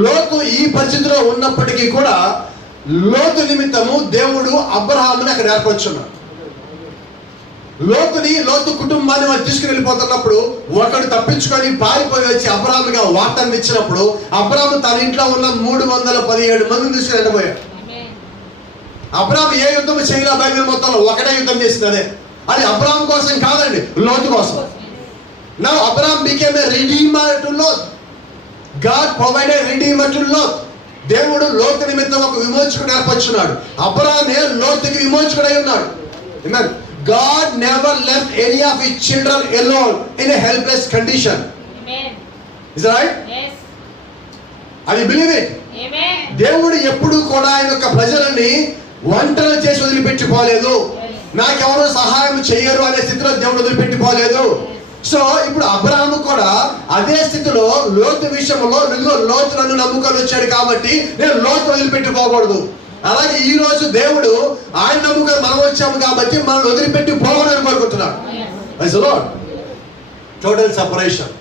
లోతు ఈ పరిస్థితిలో ఉన్నప్పటికీ కూడా లోతు నిమిత్తము దేవుడు అబ్రహాముని అక్కడ ఏర్పరచున్నాడు. లోతు కుటుంబాన్ని వాళ్ళు తీసుకుని వెళ్ళిపోతున్నప్పుడు ఒకడు తప్పించుకొని పారిపోయి వచ్చి అబ్రహాముగా వార్తను ఇచ్చినప్పుడు అబ్రహాము తన ఇంట్లో ఉన్న 317 మందిని తీసుకుని వెళ్ళిపోయాడు. అబ్రహాము ఏ యుద్ధం చేయలే బైబిల్ మొత్తంలో, ఒకటే యుద్ధం చేసినదే. అది అబ్రహాం కోసం కాదండి, లోతు కోసం. Now Abraham became a redeemer to Lot. God provided redeemer to Lot. దేవుడు లోతు నిమిత్తం ఒక విమోచకుడు ఏర్పరచున్నాడు. అబ్రహామే లోతుకి విమోచకుడై ఉన్నాడు. Amen. God never left any of his children alone in a helpless condition. Amen. Is that right? Yes. Are you believe it? Amen. దేవుడు ఎప్పుడు కూడా ఆయన యొక్క ప్రజలని ఒంటరి చేసి వదిలిపెట్టిపోలేదు. నాకెవరు సహాయం చేయరు అనే స్థితిలో దేవుడు వదిలిపెట్టిపోలేదు. సో ఇప్పుడు అబ్రహాము కూడా అదే స్థితిలో లోతు విషయంలో లోతు నన్ను నమ్ముకొని వచ్చాడు కాబట్టి నేను లోతు వదిలిపెట్టిపోకూడదు. అలాగే ఈ రోజు దేవుడు ఆయన నమ్ముకొని మనం వచ్చాము కాబట్టి మనం వదిలిపెట్టి పోవాలని కోరుకుంటున్నాడు. Total separation.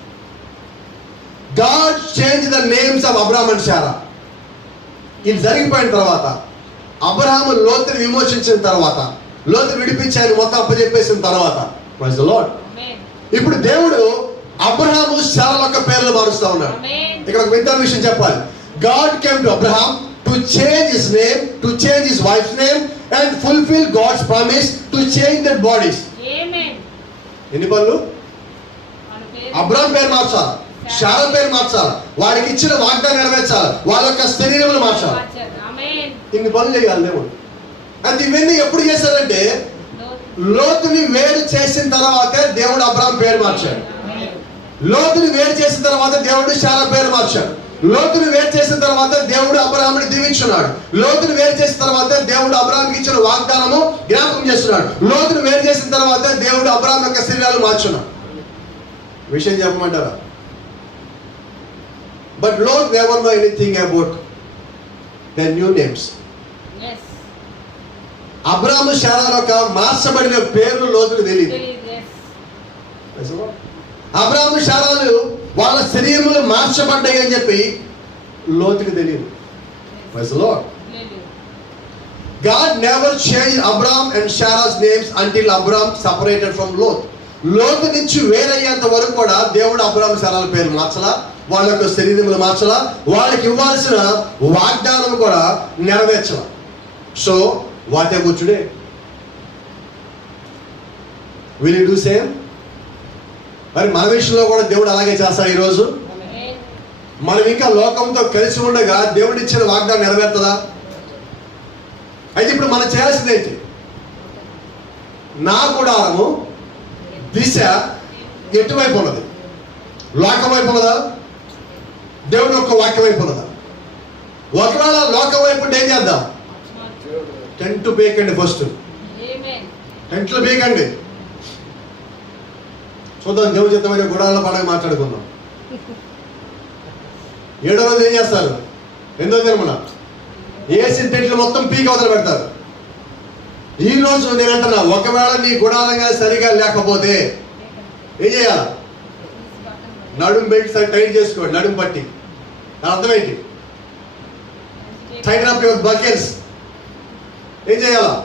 God change the names of Abraham and Sarah. ఇది జరిగిపోయిన తర్వాత అబ్రహాము లోతుని విమోచించిన తర్వాత, లోతు విడిపించి ఆయన మొత్తం అప్పచెప్పేసిన తర్వాత, ప్రైజ్ ద లార్డ్, ఇప్పుడు దేవుడు అబ్రహాము శారా యొక్క పేర్లు మారుస్తా ఉన్నాడు. ఇక్కడ ఒక వింత విషయం చెప్పాలి. God came to Abraham to change his name, to change his wife's name and fulfil God's promise to change their bodies. ఎన్ని పనులు? అబ్రహాం పేరు మార్చాలి, శారా పేరు మార్చాలి, వాడికి ఇచ్చిన వాగ్దానం నెరవేర్చాలి, వాళ్ళ యొక్క శరీరములు మార్చాలి. ఇన్ని పనులు చేయాలి దేవుడు. అంటే ఇవన్నీ ఎప్పుడు చేశారంటే లోతుని వేరు చేసిన తర్వాతే దేవుడు అబ్రహాం పేరు మార్చాడు. లోతుని వేరు చేసిన తర్వాత దేవుడు శారా పేరు మార్చాడు. లోతుని వేరు చేసిన తర్వాత దేవుడు అబ్రహాముని దీవించున్నాడు. లోతుని వేరు చేసిన తర్వాత దేవుడు అబ్రహాంకి ఇచ్చిన వాగ్దానము జ్ఞాపకం చేస్తున్నాడు. లోతుని వేరు చేసిన తర్వాత దేవుడు అబ్రహాం యొక్క శరీరాలు మార్చున్నాడు. విషయం చెప్పమంటారా? But Lord never know anything about their new names. Yes. అబ్రహాము శారాల యొక్క మార్చబడిన పేర్లు లోతుకు తెలియదు. అబ్రహాము శారాలు వాళ్ళ శరీరములు మార్చబడ్డాయి అని చెప్పి లోతుకు తెలియదు. God never changed Abraham and Sarah's names until Abraham separated from Lot. లోతు నుంచి వేరయ్యేంత వరకు కూడా దేవుడు అబ్రహాం శారాల పేరు మార్చలా, వాళ్ళ యొక్క శరీరములు మార్చలా, వాళ్ళకి ఇవ్వాల్సిన వాగ్దానం కూడా నెరవేర్చలా. So what about today? Will you do same? మరి మన విషయంలో కూడా దేవుడు అలాగే చేస్తాడు. ఈరోజు మనం ఇంకా లోకంతో కలిసి ఉండగా దేవుడు ఇచ్చిన వాగ్దానం నెరవేరుతుందా? అయితే ఇప్పుడు మనం చేయాల్సింది ఏంటి? నా గుడారము దిశ ఎటువైపు ఉన్నది? లోకం వైపు ఉన్నదా? దేవుడు యొక్క వాక్యం వైపు ఉన్నదా? ఒకవేళ లోకం వైపు ఉంటే ఏం చేద్దాం? టెంట్ బేకండి. ఫస్ట్ టెంట్లు బేకండి. చూద్దాం దేవుడు చిత్తమైన గుడాల పండుగ మాట్లాడుకుందాం. 7వ రోజు ఏం చేస్తారు? 8వ దినమున ఏసీ టెంట్లు మొత్తం పీక్ అవతల పెడతారు. ఈ రోజు నేనంటున్నా, ఒకవేళ నీ గుడాలంగా సరిగా లేకపోతే ఏం చేయాలి? నడుం బెల్ట్ టైట్ చేసుకోండి, నడుం పట్టి. దాని అర్థం ఏంటి? Tight up your buckets. ఏం చేయాలా?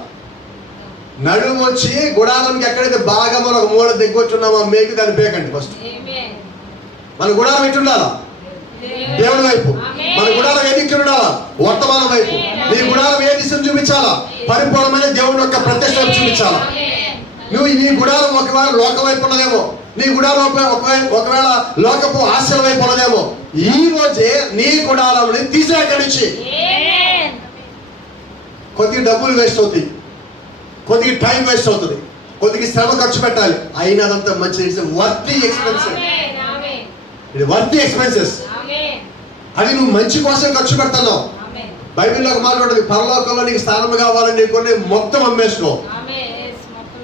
నడుము వచ్చి గుడాలంకి ఎక్కడైతే బాగా మనం ఒక మూల దిగ్గొచ్చున్నామో మేకు దాన్ని పేకండి. ఫస్ట్ మన గుడాలం ఎట్టుండాలా? దేవుడి వైపు. మన గుడాలం ఏ దిక్కు ఉండాలా? వర్తమానం వైపు. నీ గుడాలం ఏ దిశను చూపించాలా? పరిపూర్ణమైన దేవుడి యొక్క ప్రత్యక్ష చూపించాలా. నువ్వు నీ గుడాలం ఒకవేళ లోక వైపు ఉన్నదేమో, నీ గుడాలం ఒకవేళ లోకపు ఆశల వైపు ఉన్నదేమో, ఈ రోజే నీ గుడాలని తీసేక్కడి నుంచి. కొద్దిగా డబ్బులు వేస్ట్ అవుతాయి, కొద్దిగా టైం వేస్ట్ అవుతుంది, కొద్దిగా శ్రమ ఖర్చు పెట్టాలి. అయినా అదంతా మంచి వర్తీ ఎక్స్పెన్సెస్. ఇది వర్తీ ఎక్స్పెన్సెస్. అది నువ్వు మంచి కోసం ఖర్చు పెడుతున్నావు. బైబిల్లో ఒక మాట ఉంటుంది, పరలోకంలో నీకు స్థానం కావాలని కొన్ని మొత్తం అమ్మేసుకో.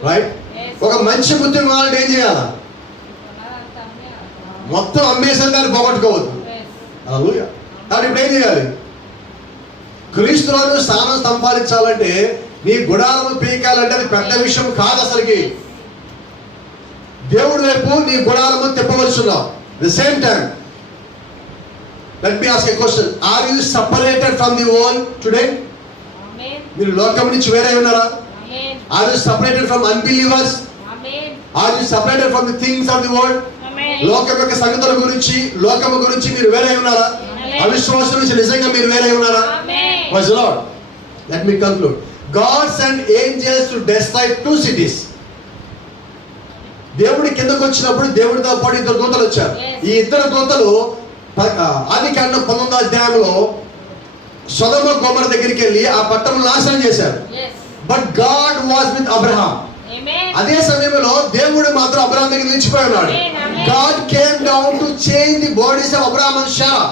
రైట్? ఒక మంచి బుద్ధి కావాలంటే ఏం చేయాలా? మొత్తం అమ్మేసిన దాన్ని పోగొట్టుకోవద్దు. హల్లెలూయా. కాబట్టి ఇప్పుడు ఏం చేయాలి? క్రీస్తులోను స్థానం సంపాదించాలంటే నీ గుడాలను పీకాలంటే అది పెద్ద విషయం కాదు. అసలుకి దేవుడి వైపు నీ గుడాలను తిప్పవచ్చున్నావు. The same time let me ask a question. Are you separated from the world today? మీరు లోకం నుంచి వేరే ఉన్నారా? Are you separated from unbelievers? Are you separated from the things of the world? లోకం యొక్క సంగతుల గురించి, లోకము గురించి మీరు వేరే ఉన్నారా? అవిశ్వాసం నుంచి నిజంగా మీరు వేరే ఉన్నారా? Praise the Lord. Let me conclude. God sent angels to destroy 2 cities. దేవుడి కిందకు వచ్చినప్పుడు దేవుడితో పాటు 2 దూతలు వచ్చారు. ఈ 2 దూతలు ఆదికాండం 19వ అధ్యాయంలో సొదొమ గొమొర్రా దగ్గరికి వెళ్ళి ఆ పట్టణం నాశనం చేశారు. But God was with Abraham. అదే సమయంలో దేవుడు మాత్రం అబ్రహాం దగ్గర నిలిచిపోయి ఉన్నాడు. God came down to change the bodies of Abraham and Sarah.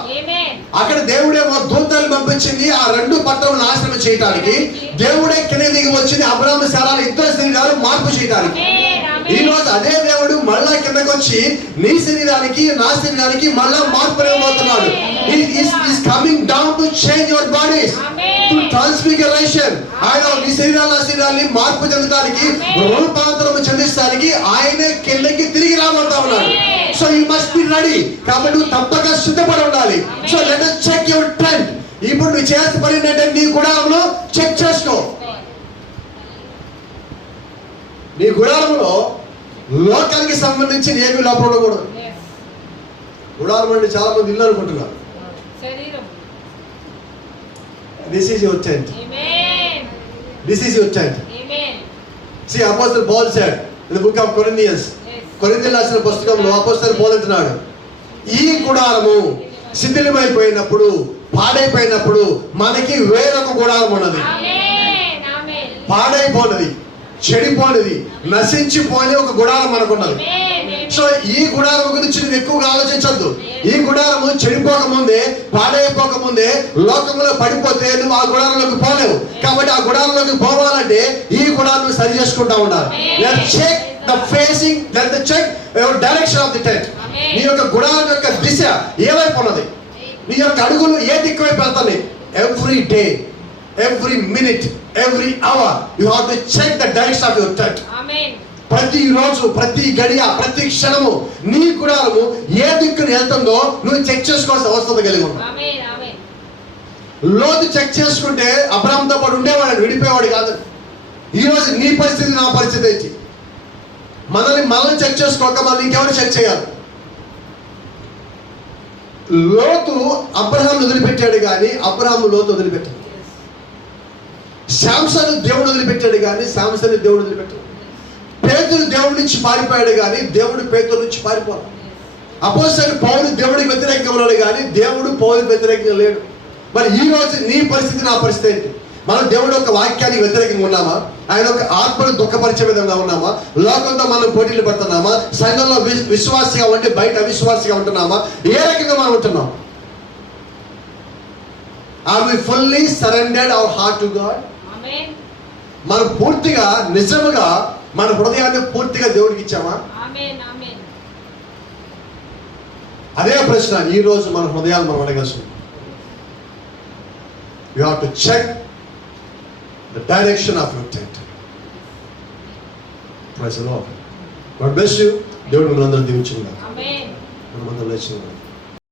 అక్కడ దేవుడేమో దూతలు పంపించింది ఆ రెండు పట్టణాలను నాశనం చేయడానికి. దేవుడే కింద దిగి వచ్చింది అబ్రహాం శారాల ఇద్దరు శరీరాలు మార్పు చేయడానికి. ఈ రోజు అదే దేవుడు మళ్ళా కిందకి వచ్చి నీ శరీరానికి నా శరీరానికి మళ్ళా మార్పు ఇవ్వబోతున్నాడు. Is coming down to change your bodies, to transfiguration. ఆయన నీ శరీరాలు నా శరీరాన్ని మార్పు చెందడానికి, రూపాంతరం చెందించడానికి ఆయనే కిందకి తిరిగి రాబోతా ఉన్నాడు. So you must be ready. కాబట్టి నువ్వు తప్పక సిద్ధపడి ఉండాలి. So let us check your tent. ఇప్పుడు నువ్వు చేసే పని ఏంటంటే నీ గుడారంలో చెక్ చేసుకో. నీ గుడారంలో లోకానికి సంబంధించి ఏమీ లోపల ఉండకూడదు. గుడారం అంటే చాలా మంది ఇల్లు అనుకుంటున్నారు. This is your tent. This is your tent. See, Apostle Paul said in the book of Corinthians, కొరింథీయులకు రాసిన పుస్తకంలో అపోస్తలుడు పౌలు అంటున్నాడు, ఈ గుడారము శిథిలమైపోయినప్పుడు, పాడైపోయినప్పుడు మనకి వేరొక గుడారం ఉన్నది. పాడైపోయినది, చెడిపోయినది, నశించిపోయిన ఒక గుడారం మనకున్నది. సో ఈ గుడారం గురించి నువ్వు ఎక్కువగా ఆలోచించద్దు. ఈ గుడారము చెడిపోకముందే, పాడైపోకముందే, లోకంలో పడిపోతే నువ్వు ఆ గుడారంలోకి పోలేవు. కాబట్టి ఆ గుడారంలోకి పోవాలంటే ఈ గుడారం సరి చేసుకుంటా ఉండాలి. Check the facing, then the check your direction of the tent. నీ యొక్క గుడారం యొక్క దిశ ఏవైపు ఉన్నది, నీ యొక్క అడుగులు ఏ దిక్కు వైపు వెళ్తాయి. Every day, every minute, every hour you have to check the direction of your tent. Amen. ప్రతి రోజు, ప్రతి గడియ, ప్రతి క్షణము నీ గుడారము ఏ దిక్కున వెళ్తుందో నువ్వు చెక్ చేసుకోవాల్సిన అవసరం కలిగి ఉన్నావు. ఆమేన్, ఆమేన్. లోతు చెక్ చేసుకుంటే అబ్రహాంతో పాటు ఉండేవాడు, విడిపోయేవాడు కాదు. ఈ రోజు నీ పరిస్థితి, నా పరిస్థితి ఏంటి? మనల్ని చెక్ చేసుకోక మళ్ళీ ఇంకెవరు చెక్ చేయాలి? లోతు అబ్రహాం వదిలిపెట్టాడు కానీ అబ్రహాం లోతు వదిలిపెట్టాడు. శాంసను దేవుడు వదిలిపెట్టాడు కానీ శాంసన్ దేవుడు వదిలిపెట్టాడు. పేతురు దేవుడి నుంచి పారిపోయాడు కానీ దేవుడు పేతురు నుంచి పారిపోయాడు. అపోస్తలుడు పౌలు దేవుడికి వ్యతిరేకంగా ఉన్నాడు కానీ దేవుడు పౌలుకి వ్యతిరేకంగా లేడు. మరి ఈ రోజు నీ పరిస్థితి, నా పరిస్థితి ఏంటి? మనం దేవుడు యొక్క వాక్యానికి వ్యతిరేకంగా ఉన్నామా? ఆయన ఒక ఆత్మను దుఃఖపరిచే విధంగా ఉన్నామా? లోకంతో మనం పోటీలు పడుతున్నామా? సంఘంలో విశ్వాసిగా ఉంటే బయట అవిశ్వాసిగా ఉంటున్నామా? ఏ రకంగా మనం ఉంటున్నాం? Are we fully surrendered our heart to God? Amen. మనం పూర్తిగా, నిజముగా మన హృదయాన్ని పూర్తిగా దేవుడికి ఇచ్చామా? ఆమేన్, ఆమేన్. అదే ప్రశ్న ఈ రోజు మన హృదయాలు మనం అడగాల్సింది. You have to check the direction of your tent. Praise the Lord. God bless you. దేవుడు మనందరిని దీవించును గాక. ఆమేన్. మనందరం లేచును.